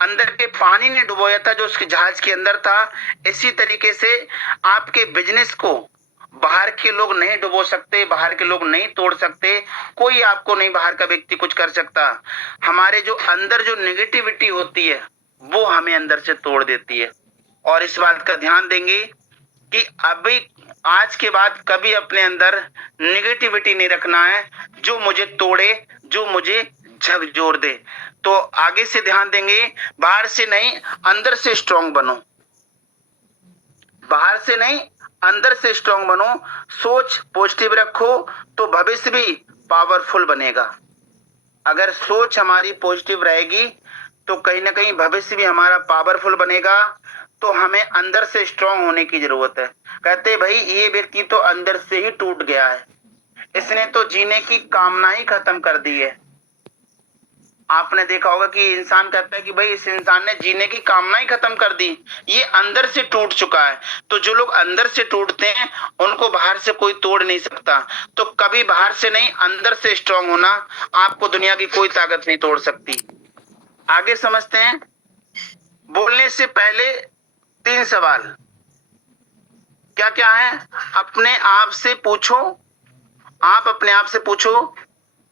अंदर के पानी ने डुबोया था जो उसके जहाज के अंदर था। इसी तरीके से आपके बिजनेस को बाहर के लोग नहीं डुबो सकते, बाहर के लोग नहीं तोड़ सकते, कोई आपको नहीं, बाहर का व्यक्ति कुछ कर सकता। हमारे जो अंदर जो नेगेटिविटी होती है वो हमें अंदर से तोड़ देती है। और इस बात का ध्यान देंगे कि अभी आज के बाद कभी अपने अंदर नेगेटिविटी नहीं रखना है जो मुझे तोड़े, जो मुझे झकझोर दे। तो आगे से ध्यान देंगे, बाहर से नहीं अंदर से स्ट्रांग बनो, बाहर से नहीं अंदर से स्ट्रांग बनो। सोच पॉजिटिव रखो तो भविष्य भी पावरफुल बनेगा। अगर सोच हमारी पॉजिटिव रहेगी तो कहीं ना कहीं भविष्य भी हमारा पावरफुल बनेगा। तो हमें अंदर से स्ट्रांग होने की जरूरत है। कहते भाई ये व्यक्ति तो अंदर से ही टूट गया है, इसने तो जीने की कामना ही खत्म कर दी है। आपने देखा होगा कि इंसान कहता है कि भाई इस इंसान ने जीने की कामना ही खत्म कर दी, ये अंदर से टूट चुका है। तो जो लोग अंदर से टूटते हैं उनको बाहर से कोई तोड़ नहीं सकता। तो कभी बाहर से नहीं अंदर से स्ट्रांग होना, आपको दुनिया की कोई ताकत नहीं तोड़ सकती। आगे समझते हैं। बोलने से पहले 3 सवाल क्या क्या है, अपने आप से पूछो। आप अपने आप से पूछो,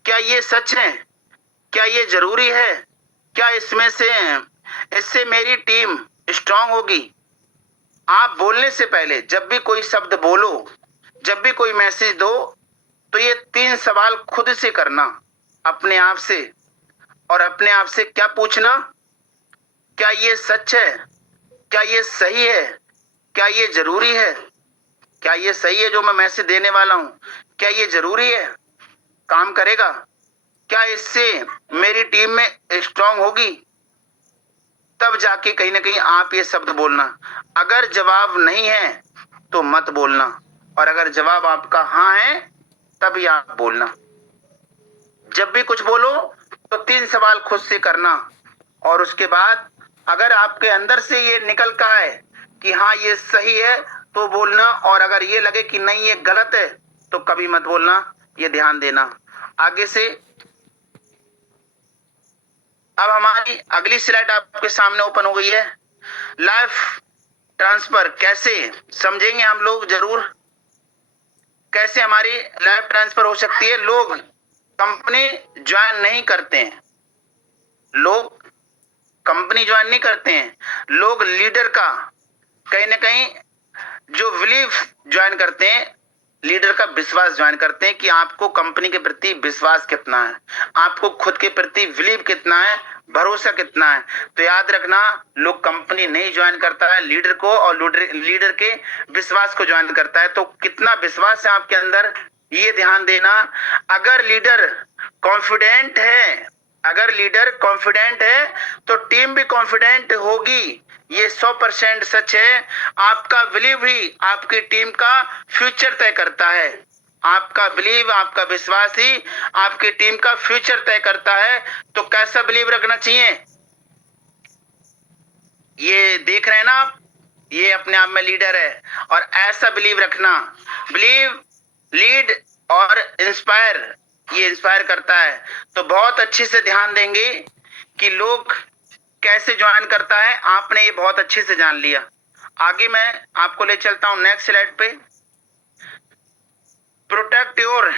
क्या ये सच है, क्या ये जरूरी है, क्या इससे मेरी टीम स्ट्रांग होगी। आप बोलने से पहले जब भी कोई शब्द बोलो, जब भी कोई मैसेज दो, तो ये 3 सवाल खुद से करना अपने आप से। और अपने आप से क्या पूछना, क्या ये सच है, क्या ये सही है, क्या ये जरूरी है, क्या ये सही है जो मैं मैसेज देने वाला हूं, क्या ये जरूरी है, काम करेगा, क्या इससे मेरी टीम में स्ट्रांग होगी। तब जाके कहीं ना कहीं आप ये शब्द बोलना। अगर जवाब नहीं है तो मत बोलना, और अगर जवाब आपका हाँ है तभी आप बोलना। जब भी कुछ बोलो तो 3 सवाल खुद से करना, और उसके बाद अगर आपके अंदर से ये निकल का है कि हाँ ये सही है तो बोलना, और अगर ये लगे कि नहीं ये गलत है तो कभी मत बोलना। ये ध्यान देना। आगे से अब हमारी अगली स्लाइड आपके सामने ओपन हो गई है। लाइफ ट्रांसफर कैसे समझेंगे हम लोग जरूर, कैसे हमारी लाइफ ट्रांसफर हो सकती है। लोग कंपनी ज्वाइन नहीं करते हैं, लोग कंपनी ज्वाइन नहीं करते हैं, लोग लीडर का कहीं ना कहीं जो बिलीव ज्वाइन करते हैं, लीडर का विश्वास ज्वाइन करते हैं कि आपको कंपनी के प्रति विश्वास कितना है, आपको खुद के प्रति बिलीव कितना है, भरोसा कितना है। तो याद रखना, लोग कंपनी नहीं ज्वाइन करता है लीडर को, और लीडर के विश्वास को ज्वाइन करता है। तो कितना विश्वास है आपके अंदर, ये ध्यान देना। अगर लीडर कॉन्फिडेंट है, अगर लीडर कॉन्फिडेंट है तो टीम भी कॉन्फिडेंट होगी। ये 100% सच है। आपका बिलीव ही आपकी टीम का फ्यूचर तय करता है। आपका बिलीव, आपका विश्वास ही आपकी टीम का फ्यूचर तय करता है। तो कैसा बिलीव रखना चाहिए, ये देख रहे हैं ना आप, ये अपने आप में लीडर है, और ऐसा बिलीव रखना। बिलीव, लीड और इंस्पायर, ये इंस्पायर करता है। तो बहुत अच्छे से ध्यान देंगे कि लोग कैसे ज्वाइन करता है। आपने ये बहुत अच्छे से जान लिया। आगे मैं आपको ले चलता हूं नेक्स्ट स्लाइड पे। प्रोटेक्ट योर,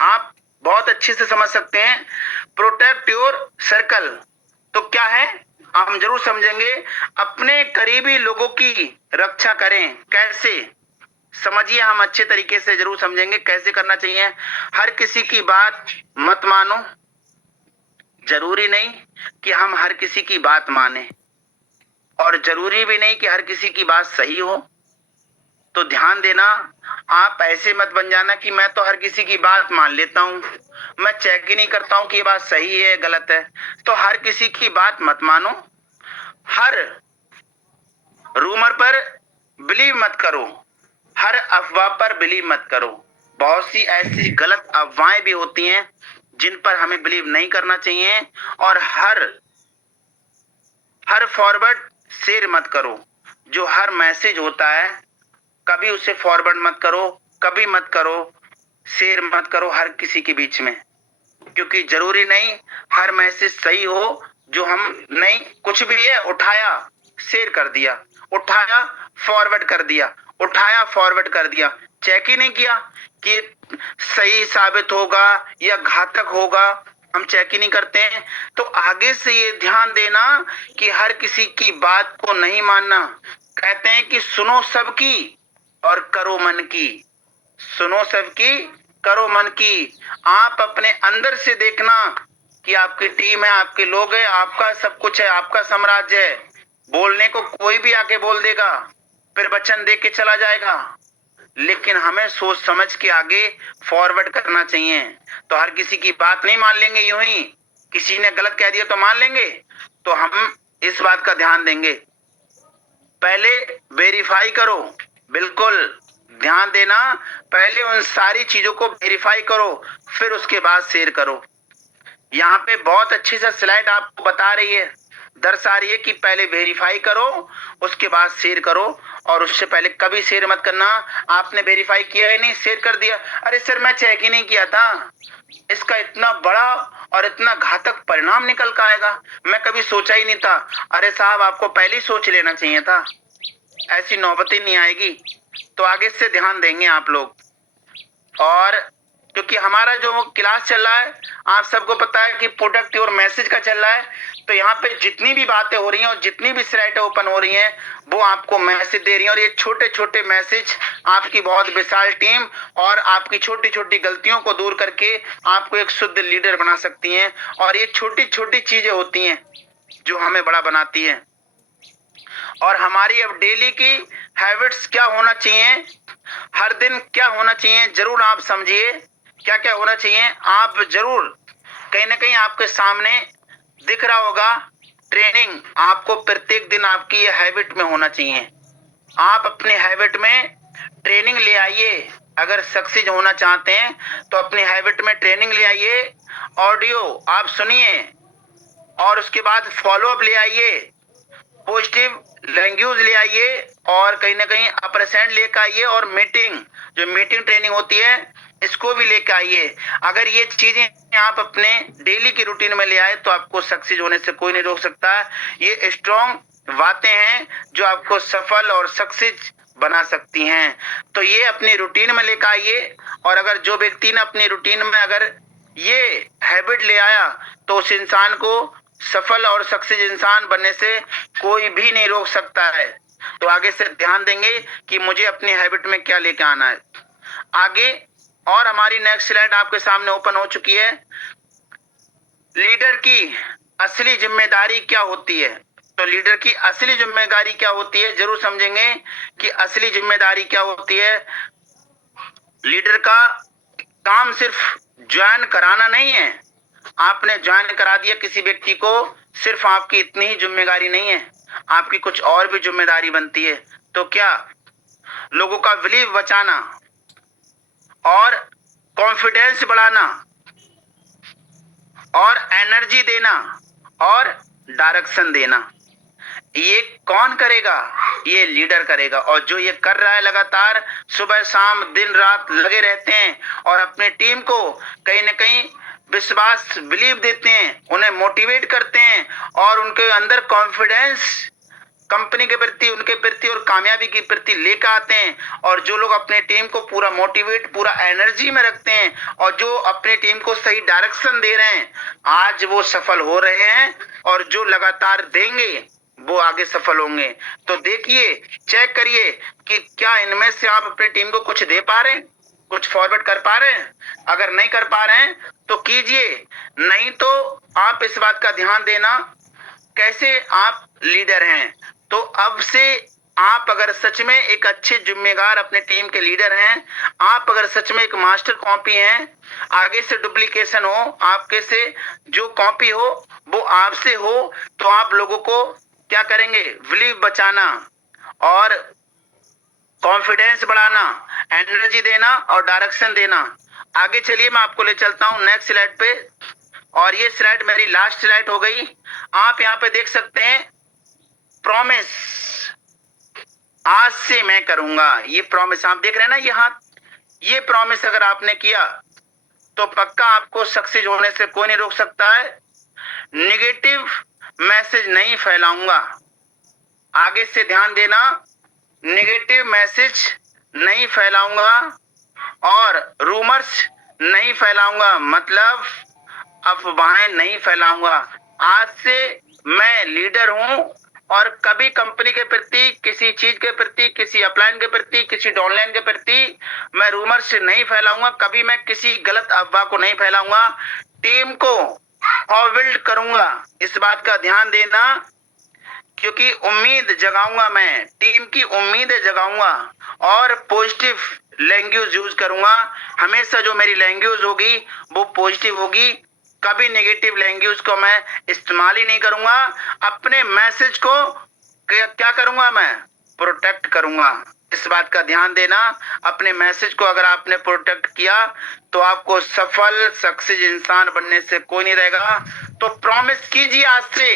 आप बहुत अच्छे से समझ सकते हैं प्रोटेक्ट योर सर्कल। तो क्या है, हम जरूर समझेंगे। अपने करीबी लोगों की रक्षा करें। कैसे समझिए, हम अच्छे तरीके से जरूर समझेंगे कैसे करना चाहिए। हर किसी की बात मत मानो। जरूरी नहीं कि हम हर किसी की बात माने, और जरूरी भी नहीं कि हर किसी की बात सही हो। तो ध्यान देना, आप ऐसे मत बन जाना कि मैं तो हर किसी की बात मान लेता हूं, मैं चेक ही नहीं करता हूं कि ये बात सही है गलत है। तो हर किसी की बात मत मानो, हर रूमर पर बिलीव मत करो, हर अफवाह पर बिलीव मत करो। बहुत सी ऐसी गलत अफवाहें भी होती हैं जिन पर हमें बिलीव नहीं करना चाहिए। और हर फॉरवर्ड शेयर मत करो। जो हर मैसेज होता है कभी उसे फॉरवर्ड मत करो, कभी मत करो, शेयर मत करो हर किसी के बीच में, क्योंकि जरूरी नहीं हर मैसेज सही हो। जो हम नहीं, कुछ भी है, उठाया शेयर कर दिया, उठाया फॉरवर्ड कर दिया, उठाया फॉरवर्ड कर दिया, चेक ही नहीं किया कि सही साबित होगा या घातक होगा, हम चेक ही नहीं करते हैं। तो आगे से ये ध्यान देना कि हर किसी की बात को नहीं मानना। कहते हैं कि सुनो सबकी और करो मन की, सुनो सबकी करो मन की। आप अपने अंदर से देखना कि आपकी टीम है, आपके लोग हैं, आपका सब कुछ है, आपका साम्राज्य है। बोलने को कोई भी आके बोल देगा, फिर वचन दे के चला जाएगा, लेकिन हमें सोच समझ के आगे फॉरवर्ड करना चाहिए। तो हर किसी की बात नहीं मान लेंगे यूं ही, किसी ने गलत कह दिया तो मान लेंगे, तो हम इस बात का ध्यान देंगे। पहले वेरीफाई करो, बिल्कुल ध्यान देना, पहले उन सारी चीजों को वेरीफाई करो, फिर उसके बाद शेयर करो। यहाँ पे बहुत अच्छी सा स्लाइड आपको बता रही है, दर्शा रही है कि पहले वेरीफाई करो, उसके बाद शेयर करो, और उससे पहले कभी शेयर मत करना। आपने वेरीफाई किया ही नहीं, शेयर कर दिया, अरे सर मैं चेक ही नहीं किया था, इसका इतना बड़ा और इतना घातक परिणाम निकल कर आएगा, मैं कभी सोचा ही नहीं था। अरे साहब, आपको पहले ही सोच लेना चाहिए था, ऐसी नौबत ही नहीं आएगी। तो आगे से ध्यान देंगे आप लोग। और क्योंकि हमारा जो वो क्लास चल रहा है, आप सबको पता है कि प्रोडक्ट और मैसेज का चल रहा है, तो यहाँ पे जितनी भी बातें हो रही हैं और जितनी भी स्लाइड ओपन हो रही हैं, वो आपको मैसेज दे रही हैं। और ये छोटे छोटे मैसेज आपकी बहुत विशाल टीम और आपकी छोटी छोटी गलतियों को दूर करके आपको एक शुद्ध लीडर बना सकती हैं। और ये छोटी छोटी चीजें होती हैं जो हमें बड़ा बनाती हैं। और हमारी अब डेली की हैबिट्स क्या होना चाहिए, हर दिन क्या होना चाहिए, जरूर आप समझिए क्या क्या होना चाहिए। आप जरूर कहीं ना कहीं आपके सामने दिख रहा होगा ट्रेनिंग, आपको प्रत्येक दिन आपकी ये हैबिट में होना चाहिए। आप अपने हैबिट में ट्रेनिंग ले आइए। अगर सक्सेस होना चाहते हैं तो अपनी हैबिट में ट्रेनिंग ले आइए, ऑडियो आप सुनिए, और उसके बाद फॉलोअप ले आइए, पॉजिटिव लैंग्वेज ले आइए, और कहीं ना कहीं अपरसेंट लेकर आइए, और जो मीटिंग ट्रेनिंग होती है इसको भी लेकर आइए। अगर ये चीजें आप अपने डेली की रूटीन में ले आए तो आपको सक्सेस होने से कोई नहीं रोक सकता। ये स्ट्रॉन्ग बातें हैं जो आपको सफल और सक्सेस बना सकती हैं। तो ये अपनी रूटीन में लेकर आइए। और अगर जो व्यक्ति ने अपनी रूटीन में अगर ये हैबिट ले आया तो उस इंसान को सफल और सक्सेस इंसान बनने से कोई भी नहीं रोक सकता है। तो आगे से ध्यान देंगे कि मुझे अपनी हैबिट में क्या लेके आना है आगे। और हमारी नेक्स्ट स्लाइड आपके सामने ओपन हो चुकी है। लीडर की असली जिम्मेदारी क्या होती है? तो लीडर की असली जिम्मेदारी क्या होती है, जरूर समझेंगे कि असली जिम्मेदारी क्या होती है। लीडर का काम सिर्फ ज्वाइन कराना नहीं है। आपने ज्वाइन करा दिया किसी व्यक्ति को, सिर्फ आपकी इतनी ही जिम्मेदारी नहीं है, आपकी कुछ और भी जिम्मेदारी बनती है। तो क्या? लोगों का बिलीव बचाना, और कॉन्फिडेंस बढ़ाना, और एनर्जी देना, और डायरेक्शन देना। ये कौन करेगा? ये लीडर करेगा। और जो ये कर रहा है लगातार सुबह शाम दिन रात लगे रहते हैं और अपनी टीम को कहीं ना कहीं विश्वास बिलीव देते हैं, उन्हें मोटिवेट करते हैं, और उनके अंदर कॉन्फिडेंस कंपनी के प्रति, उनके प्रति और कामयाबी के प्रति लेकर आते हैं। और जो लोग अपने टीम को पूरा मोटिवेट, पूरा एनर्जी में रखते हैं, और जो अपने टीम को सही डायरेक्शन दे रहे हैं, आज वो सफल हो रहे हैं। और जो लगातार देंगे वो आगे सफल होंगे। तो देखिए, चेक करिए कि क्या इनमें से आप अपनी टीम को कुछ दे पा रहे हैं, कुछ फॉरवर्ड कर पा रहे हैं। अगर नहीं कर पा रहे हैं तो कीजिए, नहीं तो आप इस बात का ध्यान देना कैसे आप लीडर हैं। तो अब से आप अगर सच में एक अच्छे जिम्मेदार अपने टीम के लीडर हैं, आप अगर सच में एक मास्टर कॉपी हैं, आगे से डुप्लीकेशन हो, आपके से जो कॉपी हो वो आपसे हो, तो आप लोगों को क्या करेंगे? बिलीव बचाना, और कॉन्फिडेंस बढ़ाना, एनर्जी देना, और डायरेक्शन देना। आगे चलिए, मैं आपको ले चलता हूं नेक्स्ट स्लाइड पे। और ये स्लाइड मेरी लास्ट स्लाइड हो गई। आप यहाँ पे देख सकते हैं प्रॉमिस, आज से मैं करूंगा। ये प्रॉमिस आप देख रहे हैं ना, ये हाथ, ये प्रॉमिस अगर आपने किया तो पक्का आपको सक्सेस होने से कोई नहीं रोक सकता है। नेगेटिव मैसेज नहीं फैलाऊंगा, आगे से ध्यान देना, नेगेटिव मैसेज नहीं फैलाऊंगा, और रूमर्स नहीं फैलाऊंगा, मतलब अफवाहें नहीं फैलाऊंगा। आज से मैं लीडर हूं और कभी कंपनी के प्रति, किसी चीज के प्रति, किसी अपलाइन के प्रति, किसी डाउनलाइन के प्रति मैं रूमर से नहीं फैलाऊंगा, कभी मैं किसी गलत अफवाह को नहीं फैलाऊंगा। टीम को फॉरवर्ड करूंगा, इस बात का ध्यान देना, क्योंकि उम्मीद जगाऊंगा, मैं टीम की उम्मीद जगाऊंगा और पॉजिटिव लैंग्वेज यूज करूंगा। हमेशा जो मेरी लैंग्वेज होगी वो पॉजिटिव होगी, कभी नेगेटिव लैंग्वेज को मैं इस्तेमाल ही नहीं करूंगा। अपने मैसेज को क्या करूंगा, मैं प्रोटेक्ट करूंगा, इस बात का ध्यान देना। अपने मैसेज को अगर आपने प्रोटेक्ट किया तो आपको सफल सक्सेस इंसान बनने से कोई नहीं रहेगा। तो प्रॉमिस कीजिए आज से,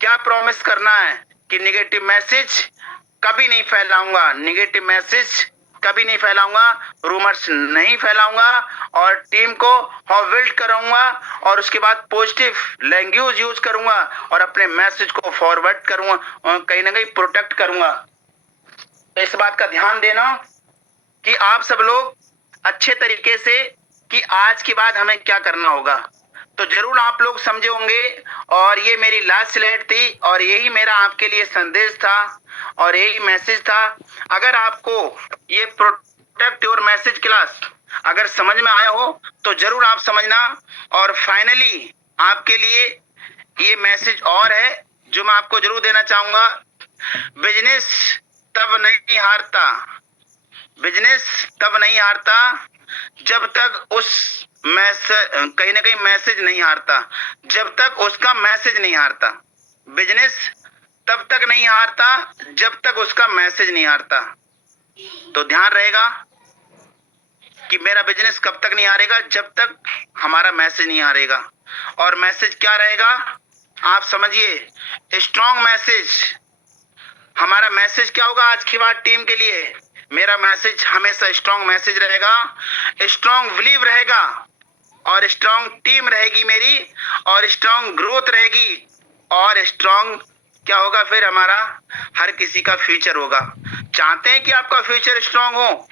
क्या प्रॉमिस करना है कि नेगेटिव मैसेज कभी नहीं फैलाऊंगा, नेगेटिव मैसेज कभी नहीं फैलाऊंगा, रूमर्स नहीं फैलाऊंगा और टीम को बिल्ड करूंगा और उसके बाद पॉजिटिव लैंग्वेज यूज करूंगा और अपने मैसेज को फॉरवर्ड करूंगा और कहीं ना कहीं प्रोटेक्ट करूंगा। तो इस बात का ध्यान देना कि आप सब लोग अच्छे तरीके से कि आज के बाद हमें क्या करना होगा, तो जरूर आप लोग समझे होंगे। और ये मेरी लास्ट स्लाइड थी और यही मेरा आपके लिए संदेश था और यही मैसेज था। अगर आपको ये प्रोटेक्ट योर मैसेज क्लास अगर समझ में आया हो तो जरूर आप समझना। और फाइनली आपके लिए ये मैसेज और है जो मैं आपको जरूर देना चाहूंगा। बिजनेस तब नहीं हारता, बिजनेस तब नहीं हारता जब तक उस मैसेज, कहीं ना कहीं मैसेज नहीं हारता, जब तक उसका मैसेज नहीं हारता। बिजनेस तब तक नहीं हारता जब तक उसका मैसेज नहीं हारता। तो ध्यान रहेगा कि मेरा बिजनेस कब तक नहीं हारेगा, जब तक हमारा मैसेज नहीं हारेगा। और मैसेज क्या रहेगा आप समझिए, स्ट्रॉन्ग मैसेज। हमारा मैसेज क्या होगा आज की बात टीम के लिए, मेरा मैसेज हमेशा स्ट्रॉन्ग मैसेज रहेगा, स्ट्रॉन्ग बिलीव रहेगा और स्ट्रॉन्ग टीम रहेगी मेरी और स्ट्रॉन्ग ग्रोथ रहेगी और स्ट्रॉन्ग क्या होगा फिर हमारा हर किसी का फ्यूचर होगा। चाहते हैं कि आपका फ्यूचर स्ट्रॉन्ग हो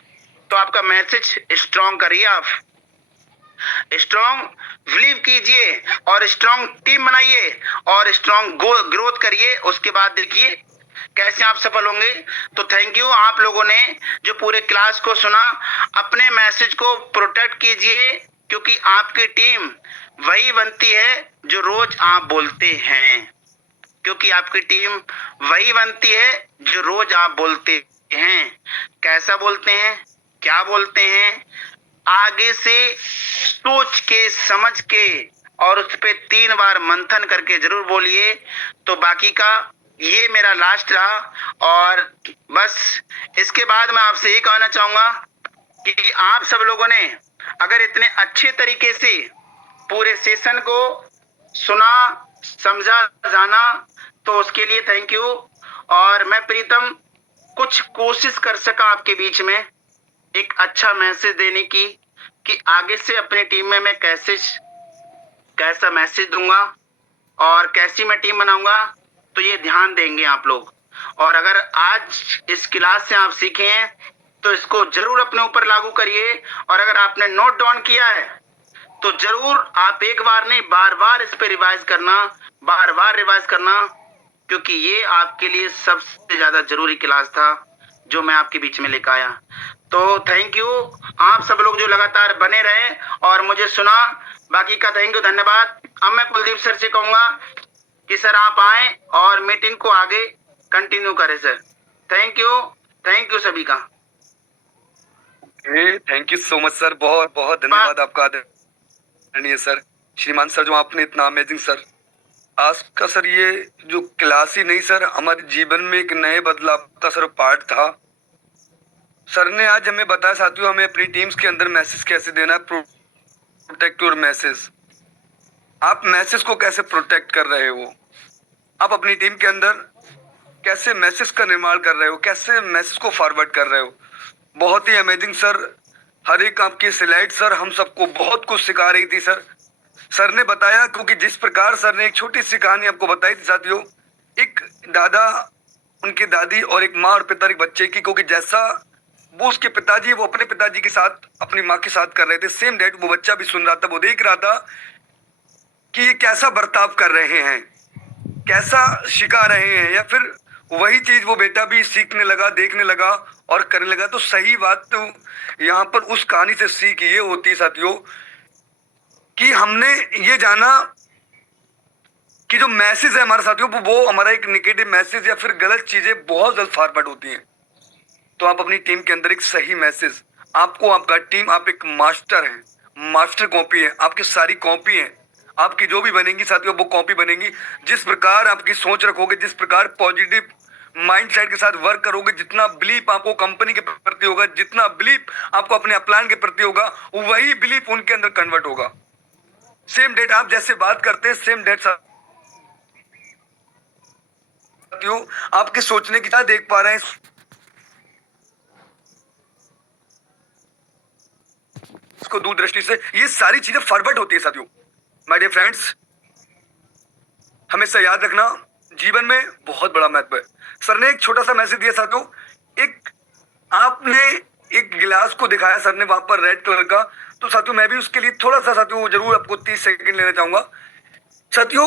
तो आपका मैसेज स्ट्रॉन्ग करिए, आप स्ट्रॉन्ग बिलीव कीजिए और स्ट्रॉन्ग टीम बनाइए और स्ट्रॉन्ग ग्रोथ करिए। उसके बाद देखिए कैसे आप सफल होंगे। तो थैंक यू आप लोगों ने जो पूरे क्लास को सुना। अपने मैसेज को प्रोटेक्ट कीजिए क्योंकि आपकी टीम वही बनती है जो रोज आप बोलते हैं, क्योंकि आपकी टीम वही बनती है जो रोज आप बोलते हैं। कैसा बोलते हैं, क्या बोलते हैं, आगे से सोच के समझ के और उस पे 3 बार मंथन करके जरूर बोलिए। तो बाकी का ये मेरा लास्ट रहा और बस इसके बाद मैं आपसे ये कहना चाहूंगा कि आप सब लोगों ने अगर इतने अच्छे तरीके से पूरे सेशन को सुना, समझा, जाना तो उसके लिए थैंक यू। और मैं प्रीतम कुछ कोशिश कर सका आपके बीच में एक अच्छा मैसेज देने की कि आगे से अपनी टीम में मैं कैसा मैसेज दूंगा और कैसी मैं टीम बनाऊंगा, तो ये ध्यान देंगे आप लोग। और अगर आज इस क्लास से आप सीखे हैं तो इसको जरूर अपने ऊपर लागू करिए और अगर आपने नोट डाउन किया है तो जरूर आप एक बार नहीं बार बार इस पे रिवाइज करना, बार बार रिवाइज करना, क्योंकि ये आपके लिए सबसे ज्यादा जरूरी क्लास था जो मैं आपके बीच में लेकर आया। तो थैंक यू आप सब लोग जो लगातार बने रहे और मुझे सुना, बाकी का थैंक यू, धन्यवाद। अब मैं कुलदीप सर से कहूंगा कि सर आप आए और मीटिंग को आगे कंटिन्यू करें सर। थैंक यू सभी का। Thank you so much sir, बहुत बहुत धन्यवाद आपका आदरणीय सर, श्रीमान सर, जो आपने इतना अमेजिंग सर आज का सर ये जो क्लास ही नहीं सर हमारे जीवन में एक नए बदलाव का सर पार्ट था। सर ने आज हमें बताया साथियों हमें अपनी टीम्स के अंदर मैसेज कैसे देना है, प्रोटेक्ट योर मैसेज। आप मैसेज को कैसे प्रोटेक्ट कर रहे हो, आप अपनी टीम के अंदर कैसे मैसेज का निर्माण कर रहे हो, कैसे मैसेज को फॉरवर्ड कर रहे हो। बहुत ही अमेजिंग सर, हर एक आपकी स्लाइड सर हम सबको बहुत कुछ सिखा रही थी सर। सर ने बताया क्योंकि जिस प्रकार सर ने एक छोटी सी कहानी आपको बताई थी साथियों, एक दादा, उनकी दादी और एक माँ और पिता एक बच्चे की, क्योंकि जैसा वो उसके पिताजी वो अपने पिताजी के साथ अपनी माँ के साथ कर रहे थे सेम डेट वो बच्चा भी सुन रहा था, वो देख रहा था कि ये कैसा बर्ताव कर रहे हैं। कैसा सिखा रहे हैं, या फिर वही चीज वो बेटा भी सीखने लगा, देखने लगा और करने लगा। तो सही बात तो यहाँ पर उस कहानी से सीख ये होती है साथियों कि हमने ये जाना कि जो मैसेज है हमारे साथियों वो हमारा एक नेगेटिव मैसेज या फिर गलत चीजें बहुत जल्द फॉरवर्ड होती हैं। तो आप अपनी टीम के अंदर एक सही मैसेज, आपको आपका टीम, आप एक मास्टर हैं, मास्टर कॉपी है, आपकी सारी कॉपी है, आपकी जो भी बनेंगी साथियों वो कॉपी बनेंगी। जिस प्रकार आपकी सोच रखोगे, जिस प्रकार पॉजिटिव माइंड सेट के साथ वर्क करोगे, जितना बिलीफ आपको कंपनी के प्रति होगा, जितना बिलीफ आपको अपने अपलाइन के प्रति होगा, वही बिलीफ उनके अंदर कन्वर्ट होगा। सेम डेट आप जैसे बात करते हैं, सेम डेट साथियों आपके सोचने की क्या देख पा रहे हैं, इसको दूरदृष्टि से ये सारी चीजें फॉरवर्ड होती है साथियों। माय डियर फ्रेंड्स, हमेशा याद रखना जीवन में बहुत बड़ा महत्व है। सर ने एक छोटा सा मैसेज दिया साथियों, एक आपने एक गिलास को दिखाया सर ने वहां पर रेड कलर का, तो साथियों मैं भी उसके लिए थोड़ा सा साथियों जरूर आपको 30 सेकंड लेना चाहूंगा। साथियों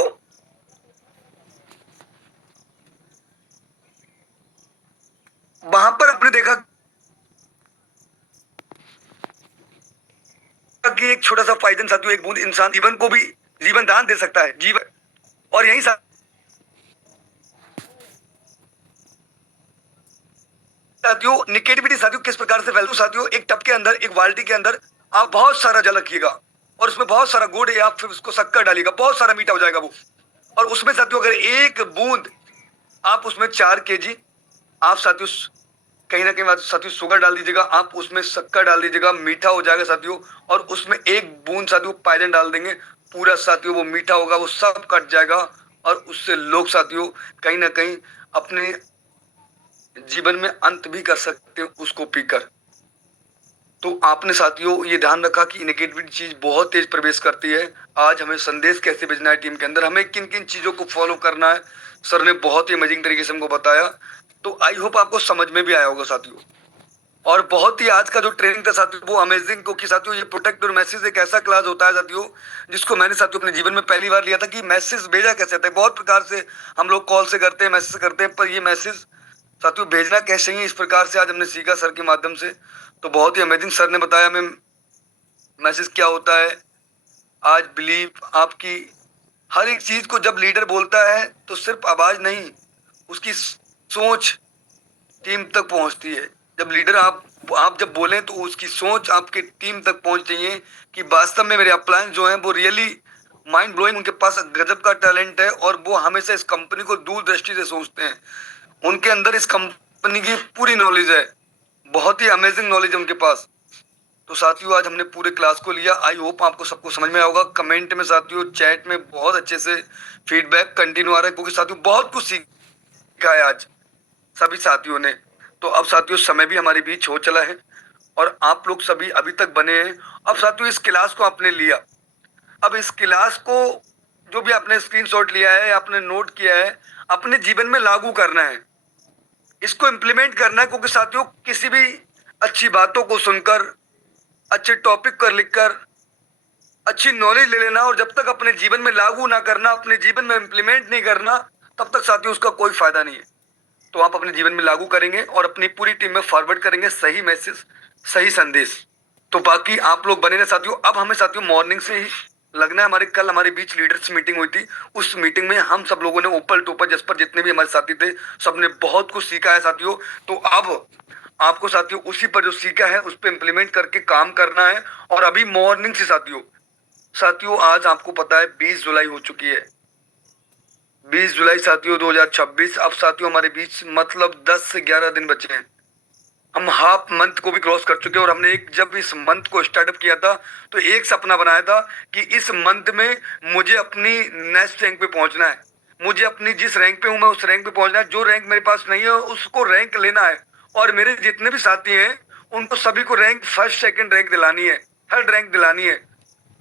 वहां पर आपने देखा कि एक छोटा सा फायदन साथियों, एक बूंद इंसान जीवन को भी जीवन दान दे सकता है। जीवन और यही साथियों निगेटिविटी साथियों किस प्रकार से फैलती है साथियों, एक टब के अंदर, एक बाल्टी के अंदर आप बहुत सारा जल रखिएगा और उसमें बहुत सारा गुड़ या फिर उसको शक्कर डालिएगा, बहुत सारा मीठा हो जाएगा वो। और उसमें साथियों अगर एक बूंद आप उसमें 4 kg आप साथियों कहीं ना कहीं साथियों शुगर डाल दीजिएगा, आप उसमें शक्कर डाल दीजिएगा, मीठा हो जाएगा साथियों। और उसमें एक बूंद साथियों पायदन डाल देंगे, पूरा साथियों वो मीठा होगा, वो सब कट जाएगा। और उससे लोग साथियों कहीं ना कहीं अपने जीवन में अंत भी कर सकते हैं उसको पीकर। तो आपने साथियों ये ध्यान रखा कि नेगेटिविटी चीज बहुत तेज प्रवेश करती है। आज हमें संदेश कैसे भेजना है टीम के अंदर, हमें किन किन चीजों को फॉलो करना है, सर ने बहुत ही अमेजिंग तरीके से हमको बताया। तो आई होप आपको समझ में भी आया होगा साथियों। और बहुत ही आज का जो ट्रेनिंग था साथियों वो अमेजिंग, क्योंकि साथियों ये प्रोटेक्ट योर मैसेज एक ऐसा क्लास होता है साथियों जिसको मैंने साथियों अपने जीवन में पहली बार लिया था कि मैसेज भेजा कैसे जाता है। बहुत प्रकार से हम लोग कॉल से करते हैं, मैसेज करते हैं, पर ये मैसेज साथियों भेजना कैसे ही इस प्रकार से आज हमने सीखा सर के माध्यम से। तो बहुत ही अमेजिंग सर ने बताया हमें मैसेज क्या होता है। आज बिलीव आपकी हर एक चीज को जब लीडर बोलता है तो सिर्फ आवाज नहीं, उसकी सोच टीम तक पहुंचती है। जब लीडर आप जब बोलें तो उसकी सोच आपके टीम तक पहुंच चाहिए कि वास्तव में मेरे अपलायंस जो हैं वो रियली माइंड ब्लोइंग, उनके पास गजब का टैलेंट है और वो हमेशा इस कंपनी को दूरदृष्टि से सोचते हैं। उनके अंदर इस कंपनी की पूरी नॉलेज है, बहुत ही अमेजिंग नॉलेज है उनके पास। तो साथियों आज हमने पूरे क्लास को लिया, आई होप आपको सबको समझ में आया होगा। कमेंट में साथियों, चैट में बहुत अच्छे से फीडबैक कंटिन्यू आ रहा है, क्योंकि साथियों बहुत कुछ सीखा है आज सभी साथियों ने। तो अब साथियों समय भी हमारे बीच हो चला है और आप लोग सभी अभी तक बने हैं। अब साथियों इस क्लास को आपने लिया, अब इस क्लास को जो भी आपने स्क्रीनशॉट लिया है, आपने नोट किया है, अपने जीवन में लागू करना है, इसको इम्प्लीमेंट करना है। क्योंकि साथियों किसी भी अच्छी बातों को सुनकर, अच्छे टॉपिक पर लिखकर अच्छी नॉलेज ले लेना और जब तक अपने जीवन में लागू ना करना, अपने जीवन में इम्प्लीमेंट नहीं करना, तब तक साथियों उसका कोई फायदा नहीं है। तो आप अपने जीवन में लागू करेंगे और अपनी पूरी टीम में फॉरवर्ड करेंगे सही मैसेज, सही संदेश। तो बाकी आप लोग बने रहे साथियों। अब हमें साथियों मॉर्निंग से ही लगना है, कल हमारे बीच लीडर्स मीटिंग हुई थी। उस मीटिंग में हम सब लोगों ने ऊपर टोपर जस पर जितने भी हमारे साथी थे सबने बहुत कुछ सीखा है साथियों। तो अब आपको साथियों उसी पर जो सीखा है उस पर इम्प्लीमेंट करके काम करना है। और अभी मॉर्निंग से साथियों आज आपको पता है 20 जुलाई हो चुकी है, 20 जुलाई साथियों 2026। अब साथियों हमारे बीच मतलब 10 से 11 दिन बचे हैं, हम हाफ मंथ को भी क्रॉस कर चुके हैं। और हमने जब इस मंथ को स्टार्टअप किया था तो एक सपना बनाया था कि इस मंथ में मुझे अपनी नेक्स्ट रैंक पे पहुंचना है, मुझे अपनी जिस रैंक पे हूं मैं उस रैंक पे पहुंचना है। जो रैंक मेरे पास नहीं है उसको रैंक लेना है। और मेरे जितने भी साथी हैं उनको सभी को रैंक फर्स्ट सेकंड रैंक दिलानी है, थर्ड रैंक दिलानी है।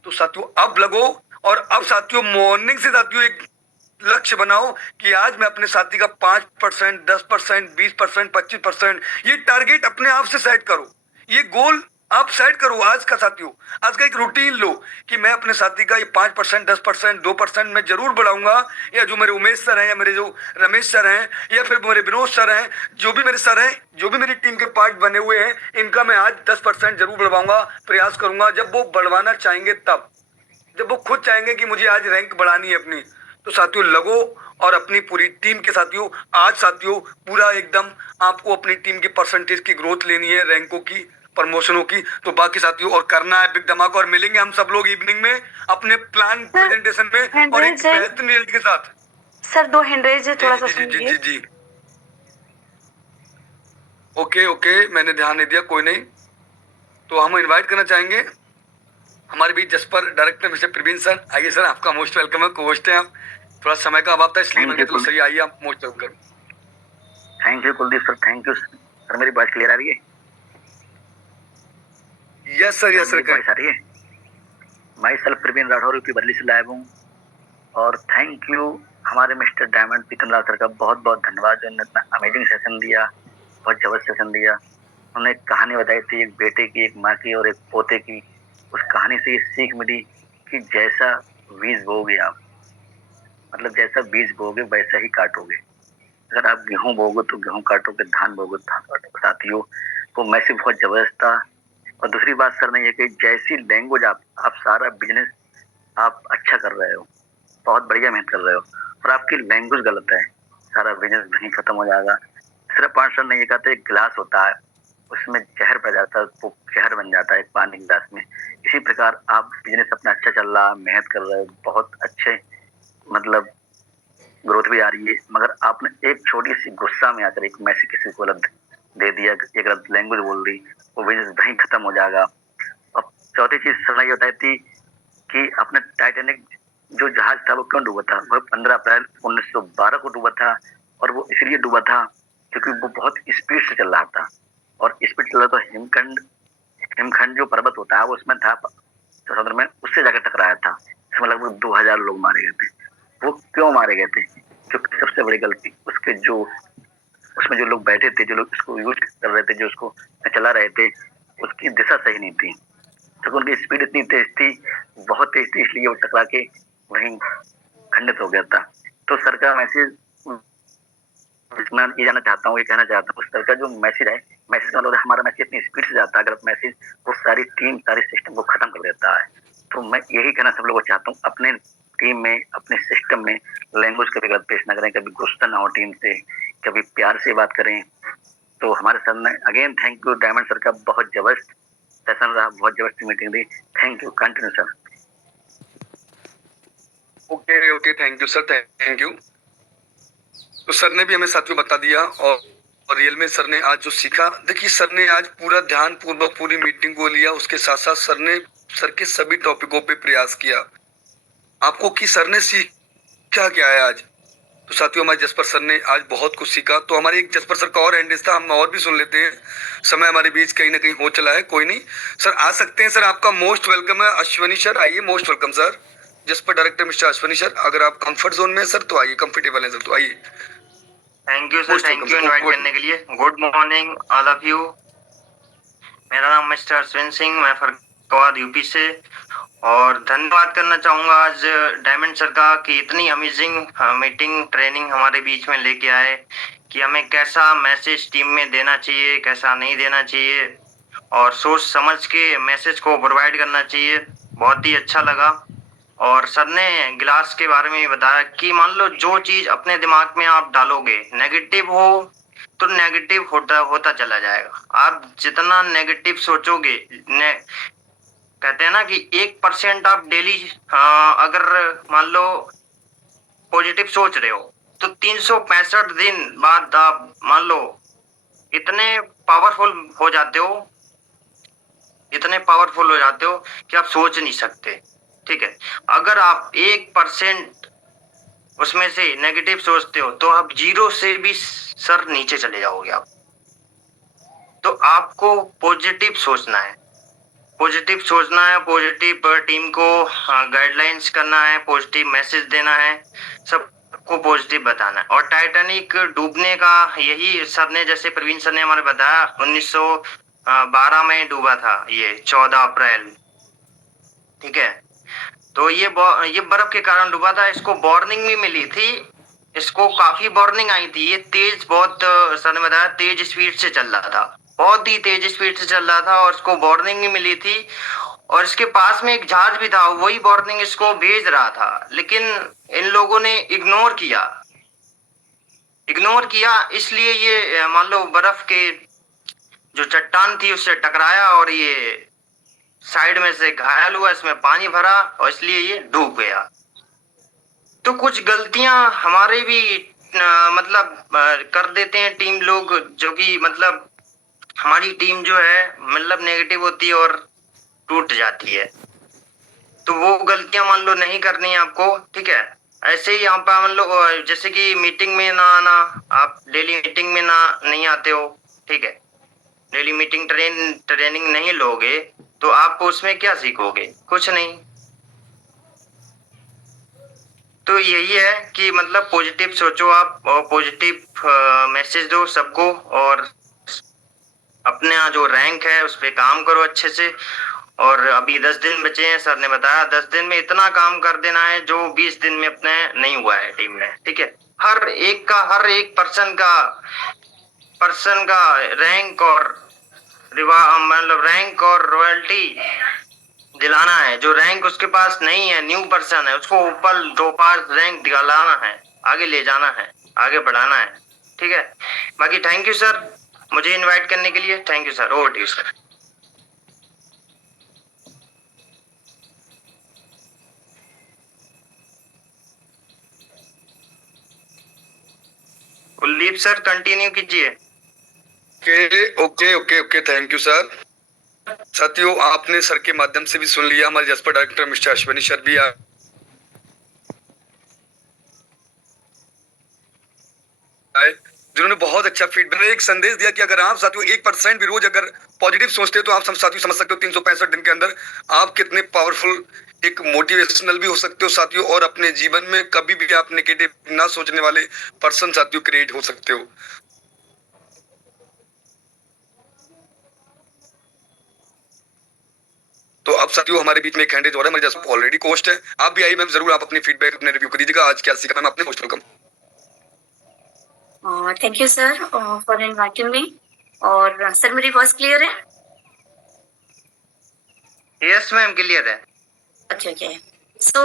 तो साथियों अब लगो और अब साथियों मॉर्निंग से साथियों एक लक्ष्य बनाओ कि आज मैं अपने साथी का 5%, 10%, 20%, 25% ये टारगेट अपने आप से सेट करो। ये गोल आप सेट करो आज का साथियों, आज का एक रूटीन लो कि मैं अपने साथी का ये 5%, 10%, 2% मैं जरूर बढ़ाऊंगा, या जो मेरे उमेश सर हैं, या मेरे जो रमेश सर हैं, या फिर मेरे विनोद सर हैं, जो भी मेरे सर हैं, जो भी मेरी टीम के पार्ट बने हुए हैं, इनका मैं आज 10% जरूर बढ़वाऊंगा, प्रयास करूंगा। जब वो बढ़वाना चाहेंगे तब, जब वो खुद चाहेंगे कि मुझे आज रैंक बढ़ानी है अपनी, तो साथियों लगो और अपनी पूरी टीम के साथियों आज साथियों पूरा एकदम आपको अपनी टीम की परसेंटेज की ग्रोथ लेनी है, रैंकों की, प्रमोशनों की। तो बाकी साथियों और करना है बिग धमाका, और मिलेंगे हम सब लोग इवनिंग में अपने प्लान प्रेजेंटेशन में और एक बेहतरीन रिजल्ट के साथ। सर 2 हैंड रेज है, थोड़ा सा जी जी जी सुनिए। जी जी ओके ओके, मैंने ध्यान नहीं दिया, कोई नहीं। तो हम इनवाइट करना चाहेंगे हमारे बीच जसपर डायरेक्टर मिस्टर प्रवीण सर। आइए सर, आपका मोस्ट वेलकम है, कोस्ट हैं आप, थोड़ा समय का अभाव था इसलिए मैंने तो सही, आइए आप most welcome. Thank you Kuldeep sir, thank you sir. मेरी बात क्लियर आ रही है? Yes sir, yes sir. Voice आ रही है? Myself Praveen Rathore UP Badli से लाइव हूँ, और थैंक यू हमारे mister Diamond Pritam Lal sir का बहुत बहुत धन्यवाद, जो इतना अमेजिंग सेशन दिया, बहुत जबरदस्त सेशन दिया। उन्होंने एक कहानी बताई थी, एक बेटे की, एक माँ की और एक पोते की। उस कहानी से ये सीख मिली कि जैसा बीज बोओगे आप, मतलब जैसा बीज बोओगे वैसा ही काटोगे। अगर आप गेहूं बोओगे तो गेहूं काटोगे, धान बोओगे तो धान काटोगे। साथियों, वो मैसेज बहुत जबरदस्त था। और दूसरी बात सर ने ये कही, जैसी लैंग्वेज आप सारा बिजनेस आप अच्छा कर रहे हो, बहुत बढ़िया मेहनत कर रहे हो, और आपकी लैंग्वेज गलत है, सारा बिजनेस वहीं खत्म हो जाएगा। सिर्फ पांच सर ने ये कहा था, एक गिलास होता है, उसमें जहर पड़ जाता है, वो जहर बन जाता है एक पानी गिलास में। इसी प्रकार आप बिजनेस अपना अच्छा चल रहा, मेहनत कर रहे हो, बहुत अच्छे, मतलब ग्रोथ भी आ रही है, मगर आपने एक छोटी सी गुस्सा में आकर एक मैसेज किसी को गलत दे दिया, एक गलत लैंग्वेज बोल दी, वो बिजनेस वहीं खत्म हो जाएगा। अब चौथी चीज सर ने ये बताई थी कि अपने टाइटैनिक जो जहाज था वो क्यों डूबा था? वह 15 अप्रैल 1912 को डूबा था, और वो इसलिए डूबा था क्योंकि वो बहुत स्पीड से चल रहा था, और स्पीड चल रहा था, हिमखंड जो पर्वत होता है वो उसमें था समुद्र में, उससे जाकर टकराया था। इसमें लगभग 2000 लोग मारे गए थे। वो क्यों मारे गए थे? क्योंकि सबसे बड़ी गलती उसके जो उसमें जो लोग बैठे थे, जो लोग इसको यूज कर रहे थे, जो उसको चला रहे थे, उसकी दिशा सही नहीं थी, तो उनकी स्पीड इतनी तेज थी, बहुत तेज थी, इसलिए वो टकरा के वहीं खंडित हो गया था। तो सर का मैसेज मैं ये जानना चाहता हूँ, ये कहना चाहता हूँ, सर का जो मैसेज है, मैसेज का मतलब हमारा मैसेज इतनी स्पीड से जाता है, गलत मैसेज वो सारी टीम, सारे सिस्टम को खत्म कर देता है। तो मैं यही कहना सब लोगों को चाहता हूँ, अपने टीम में, अपने सिस्टम में लैंग्वेज कभी गलत पेश ना करें, कभी गुस्सा ना हो टीम से, कभी प्यार से बात करें। तो हमारे सर ने again thank you, diamond sir का बहुत जबरदस्त सेशन रहा, बहुत जबरदस्त मीटिंग रही। Thank you, continue sir. Okay okay, thank you sir, thank you. तो सर ने भी हमें साथियों बता दिया, और रियल में सर ने आज जो सीखा, देखिए सर ने आज पूरा ध्यान पूर्वक पूरी मीटिंग को लिया, उसके साथ साथ सर के सभी टॉपिकों पे प्रयास किया आपको कि सर ने सीखा क्या है आज। तो साथियों हमारे जसपर सर ने आज बहुत कुछ सीखा। तो हमारे एक जसपर सर का और हैंडल्स था, हम और भी सुन लेते हैं, समय हमारे बीच कहीं ना कहीं हो चला है, कोई नहीं सर आ सकते हैं। सर आपका मोस्ट वेलकम है, अश्वनी सर आइए, मोस्ट वेलकम सर, जसपर डायरेक्टर मिस्टर अश्वनी सर। अगर आप कंफर्ट जोन में है सर तो आइए, कंफर्टेबल है सर तो आइए। Thank you sir, thank you invite करने के लिए। Good morning all of you. मेरा नाम मिस्टर अश्विन सिंह, मैं फरक्काबाद यूपी से, और धन्यवाद करना चाहूँगा आज डायमंड सर का कि इतनी अमेजिंग मीटिंग ट्रेनिंग हमारे बीच में लेके आए कि हमें कैसा मैसेज टीम में देना चाहिए, कैसा नहीं देना चाहिए, और सोच समझ के मैसेज को प्रोवाइड करना चाहिए। बहुत ही अच्छा लगा। और सर ने गिलास के बारे में बताया कि मान लो जो चीज अपने दिमाग में आप डालोगे, नेगेटिव हो तो नेगेटिव होता चला जाएगा। आप जितना नेगेटिव सोचोगे, कहते हैं ना कि 1% आप डेली अगर मान लो पॉजिटिव सोच रहे हो, तो 365 दिन बाद आप मान लो इतने पावरफुल हो जाते हो, इतने पावरफुल हो जाते हो कि आप सोच नहीं सकते। ठीक है, अगर आप 1% उसमें से नेगेटिव सोचते हो तो आप 0 से भी सर नीचे चले जाओगे आप। तो आपको पॉजिटिव सोचना है, पॉजिटिव सोचना है, पॉजिटिव टीम को गाइडलाइंस करना है, पॉजिटिव मैसेज देना है, सबको पॉजिटिव बताना है। और टाइटैनिक डूबने का यही सर ने, जैसे प्रवीण सर ने हमारे बताया, 12 में डूबा था, ये 14 अप्रैल, ठीक है। तो ये बर्फ के कारण डूबा था। इसको वार्निंग भी मिली थी, इसको काफी वार्निंग आई थी। ये तेज बहुत सर ने बताया तेज स्पीड से चल रहा था, बहुत ही तेज स्पीड से चल रहा था, और इसको वार्निंग भी मिली थी। और इसके पास में एक जहाज भी था, वही वार्निंग इसको भेज रहा था, लेकिन इन लोगों ने इग्नोर किया। इसलिए ये मान लो बर्फ के जो चट्टान थी उससे टकराया और ये साइड में से घायल हुआ, इसमें पानी भरा और इसलिए ये डूब गया। तो कुछ गलतियां हमारे भी कर देते हैं टीम लोग, जो कि मतलब हमारी टीम जो है मतलब नेगेटिव होती है और टूट जाती है। तो वो गलतियां मान लो नहीं करनी है आपको, ठीक है। ऐसे ही यहाँ पर मान लो जैसे कि मीटिंग में ना आना, आप डेली मीटिंग में नहीं आते हो, ठीक है। डेली मीटिंग ट्रेनिंग नहीं लोगे तो आप उसमें क्या सीखोगे? कुछ नहीं। तो यही है कि मतलब पॉजिटिव सोचो आप, और पॉजिटिव मैसेज दो सबको, और अपना जो रैंक है उस पे काम करो अच्छे से। और अभी 10 दिन बचे हैं, सर ने बताया 10 दिन में इतना काम कर देना है जो 20 दिन में अपने नहीं हुआ है टीम में, ठीक है। हर एक पर्सन का रैंक और रैंक और रॉयल्टी दिलाना है। जो रैंक उसके पास नहीं है, न्यू पर्सन है, उसको ऊपर 2-5 रैंक दिलाना है, आगे ले जाना है, आगे बढ़ाना है, ठीक है। बाकी थैंक यू सर, मुझे इनवाइट करने के लिए। Thank you sir, over to you sir. Kuldeep sir continue कीजिए। Okay, thank you sir. साथियों, आपने सर के माध्यम से भी सुन लिया, हमारे Jaspa director mister Ashwini sir भी आए, जिन्होंने बहुत अच्छा फीडबैक, एक संदेश दिया कि अगर आप साथियों 1% भी रोज अगर पॉजिटिव सोचते हो तो आप साथियों समझ सकते हो 365 दिन के अंदर आप कितने पावरफुल एक मोटिवेशनल भी हो सकते हो साथियों, और अपने जीवन में कभी भी आप नेगेटिव ना सोचने वाले पर्सन साथियों क्रिएट हो सकते हो। तो अब साथियों हमारे बीच में एक हैंड रेज हो रहा है, हमारे जैसे ऑलरेडी कोस्ट है, आप भी आइए मैम, जरूर आप अपनी फीडबैक अपने रिव्यू कर दीजिएगा। आज क्या सीखा मैम आपने? Most welcome. Thank you sir for inviting me. और सर मेरी वॉइस क्लियर है? यस मैम, क्लियर है। अच्छा okay. So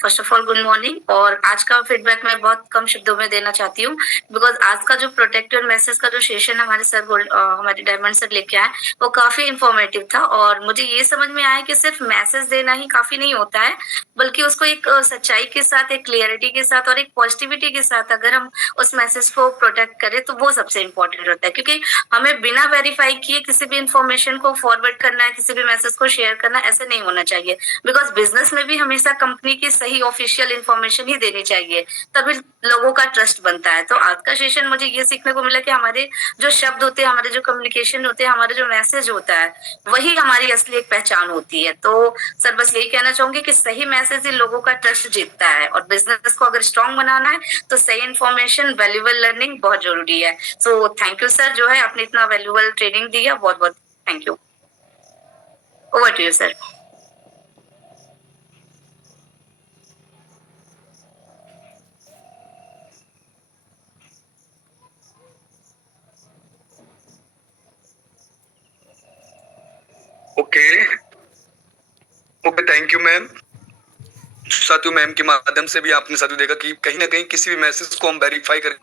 first of all good morning. और आज का फीडबैक मैं बहुत कम शब्दों में देना चाहती हूँ, बिकॉज आज का जो प्रोटेक्टर मैसेज का जो सेशन हमारे सर हमारे डायमंड सर लेके आए वो काफी इंफॉर्मेटिव था। और मुझे ये समझ में आया कि सिर्फ मैसेज देना ही काफी नहीं होता है, बल्कि उसको एक सच्चाई के साथ, एक क्लियरिटी के साथ और एक पॉजिटिविटी के साथ अगर हम उस मैसेज को प्रोटेक्ट करें तो वो सबसे इम्पोर्टेंट होता है। क्योंकि हमें बिना वेरीफाई किए किसी भी इंफॉर्मेशन को फॉरवर्ड करना है, किसी भी मैसेज को शेयर करना, ऐसे नहीं होना चाहिए। बिकॉज बिजनेस में भी हमेशा कंपनी की सही ऑफिशियल इंफॉर्मेशन ही देनी चाहिए, तभी लोगों का ट्रस्ट बनता है। तो आज का सेशन मुझे ये सीखने को मिला कि हमारे जो शब्द होते हैं, हमारे जो कम्युनिकेशन होते हैं, हमारे जो मैसेज होता है, वही हमारी असली एक पहचान होती है। तो सर बस यही कहना चाहूंगी कि सही मैसेज ही लोगों का ट्रस्ट जीतता है, और बिजनेस को अगर स्ट्रांग बनाना है तो सही इन्फॉर्मेशन, वैल्यूएबल लर्निंग बहुत जरूरी है। सो थैंक यू सर, जो है आपने इतना वैल्यूएबल ट्रेनिंग दिया, बहुत बहुत thank you. Over to you sir. Okay, thank you ma'am. साथियों मैम के माध्यम से भी आपने साथियों देखा कि कहीं ना कहीं किसी भी मैसेज को हम वेरीफाई करके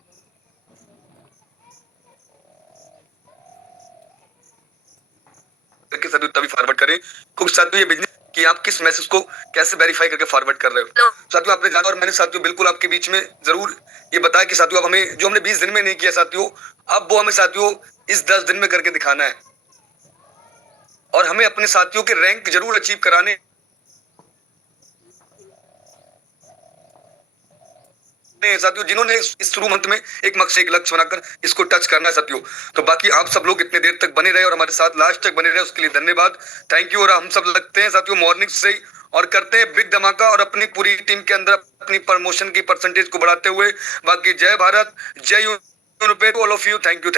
साथियों तभी फॉरवर्ड करें। कुछ साथियों ये बिजनेस कि आप किस मैसेज को कैसे वेरीफाई करके फॉरवर्ड कर रहे हो साथियों, आपने जाना। और मैंने साथियों बिल्कुल आपके बीच में जरूर ये बताया कि साथियों अब हमें जो हमने 20 दिन में नहीं किया साथियों, अब वो हमें साथियों इस 10 दिन में करके दिखाना है, और हमें अपने साथियों के रैंक जरूर अचीव कराने साथियों, जिन्होंने इस शुरू मंथ में एक मकसद, एक लक्ष्य बनाकर इसको टच करना है साथियों। तो बाकी आप सब लोग इतने देर तक बने रहे और हमारे साथ लास्ट तक बने रहे, उसके लिए धन्यवाद, थैंक यू। और हम सब लगते हैं साथियों मॉर्निंग से ही और करते हैं बिग धमाका, और अपनी पूरी टीम के अंदर अपनी प्रमोशन की परसेंटेज को बढ़ाते हुए। बाकी जय भारत, जय यूनिपेड, all of you, thank you.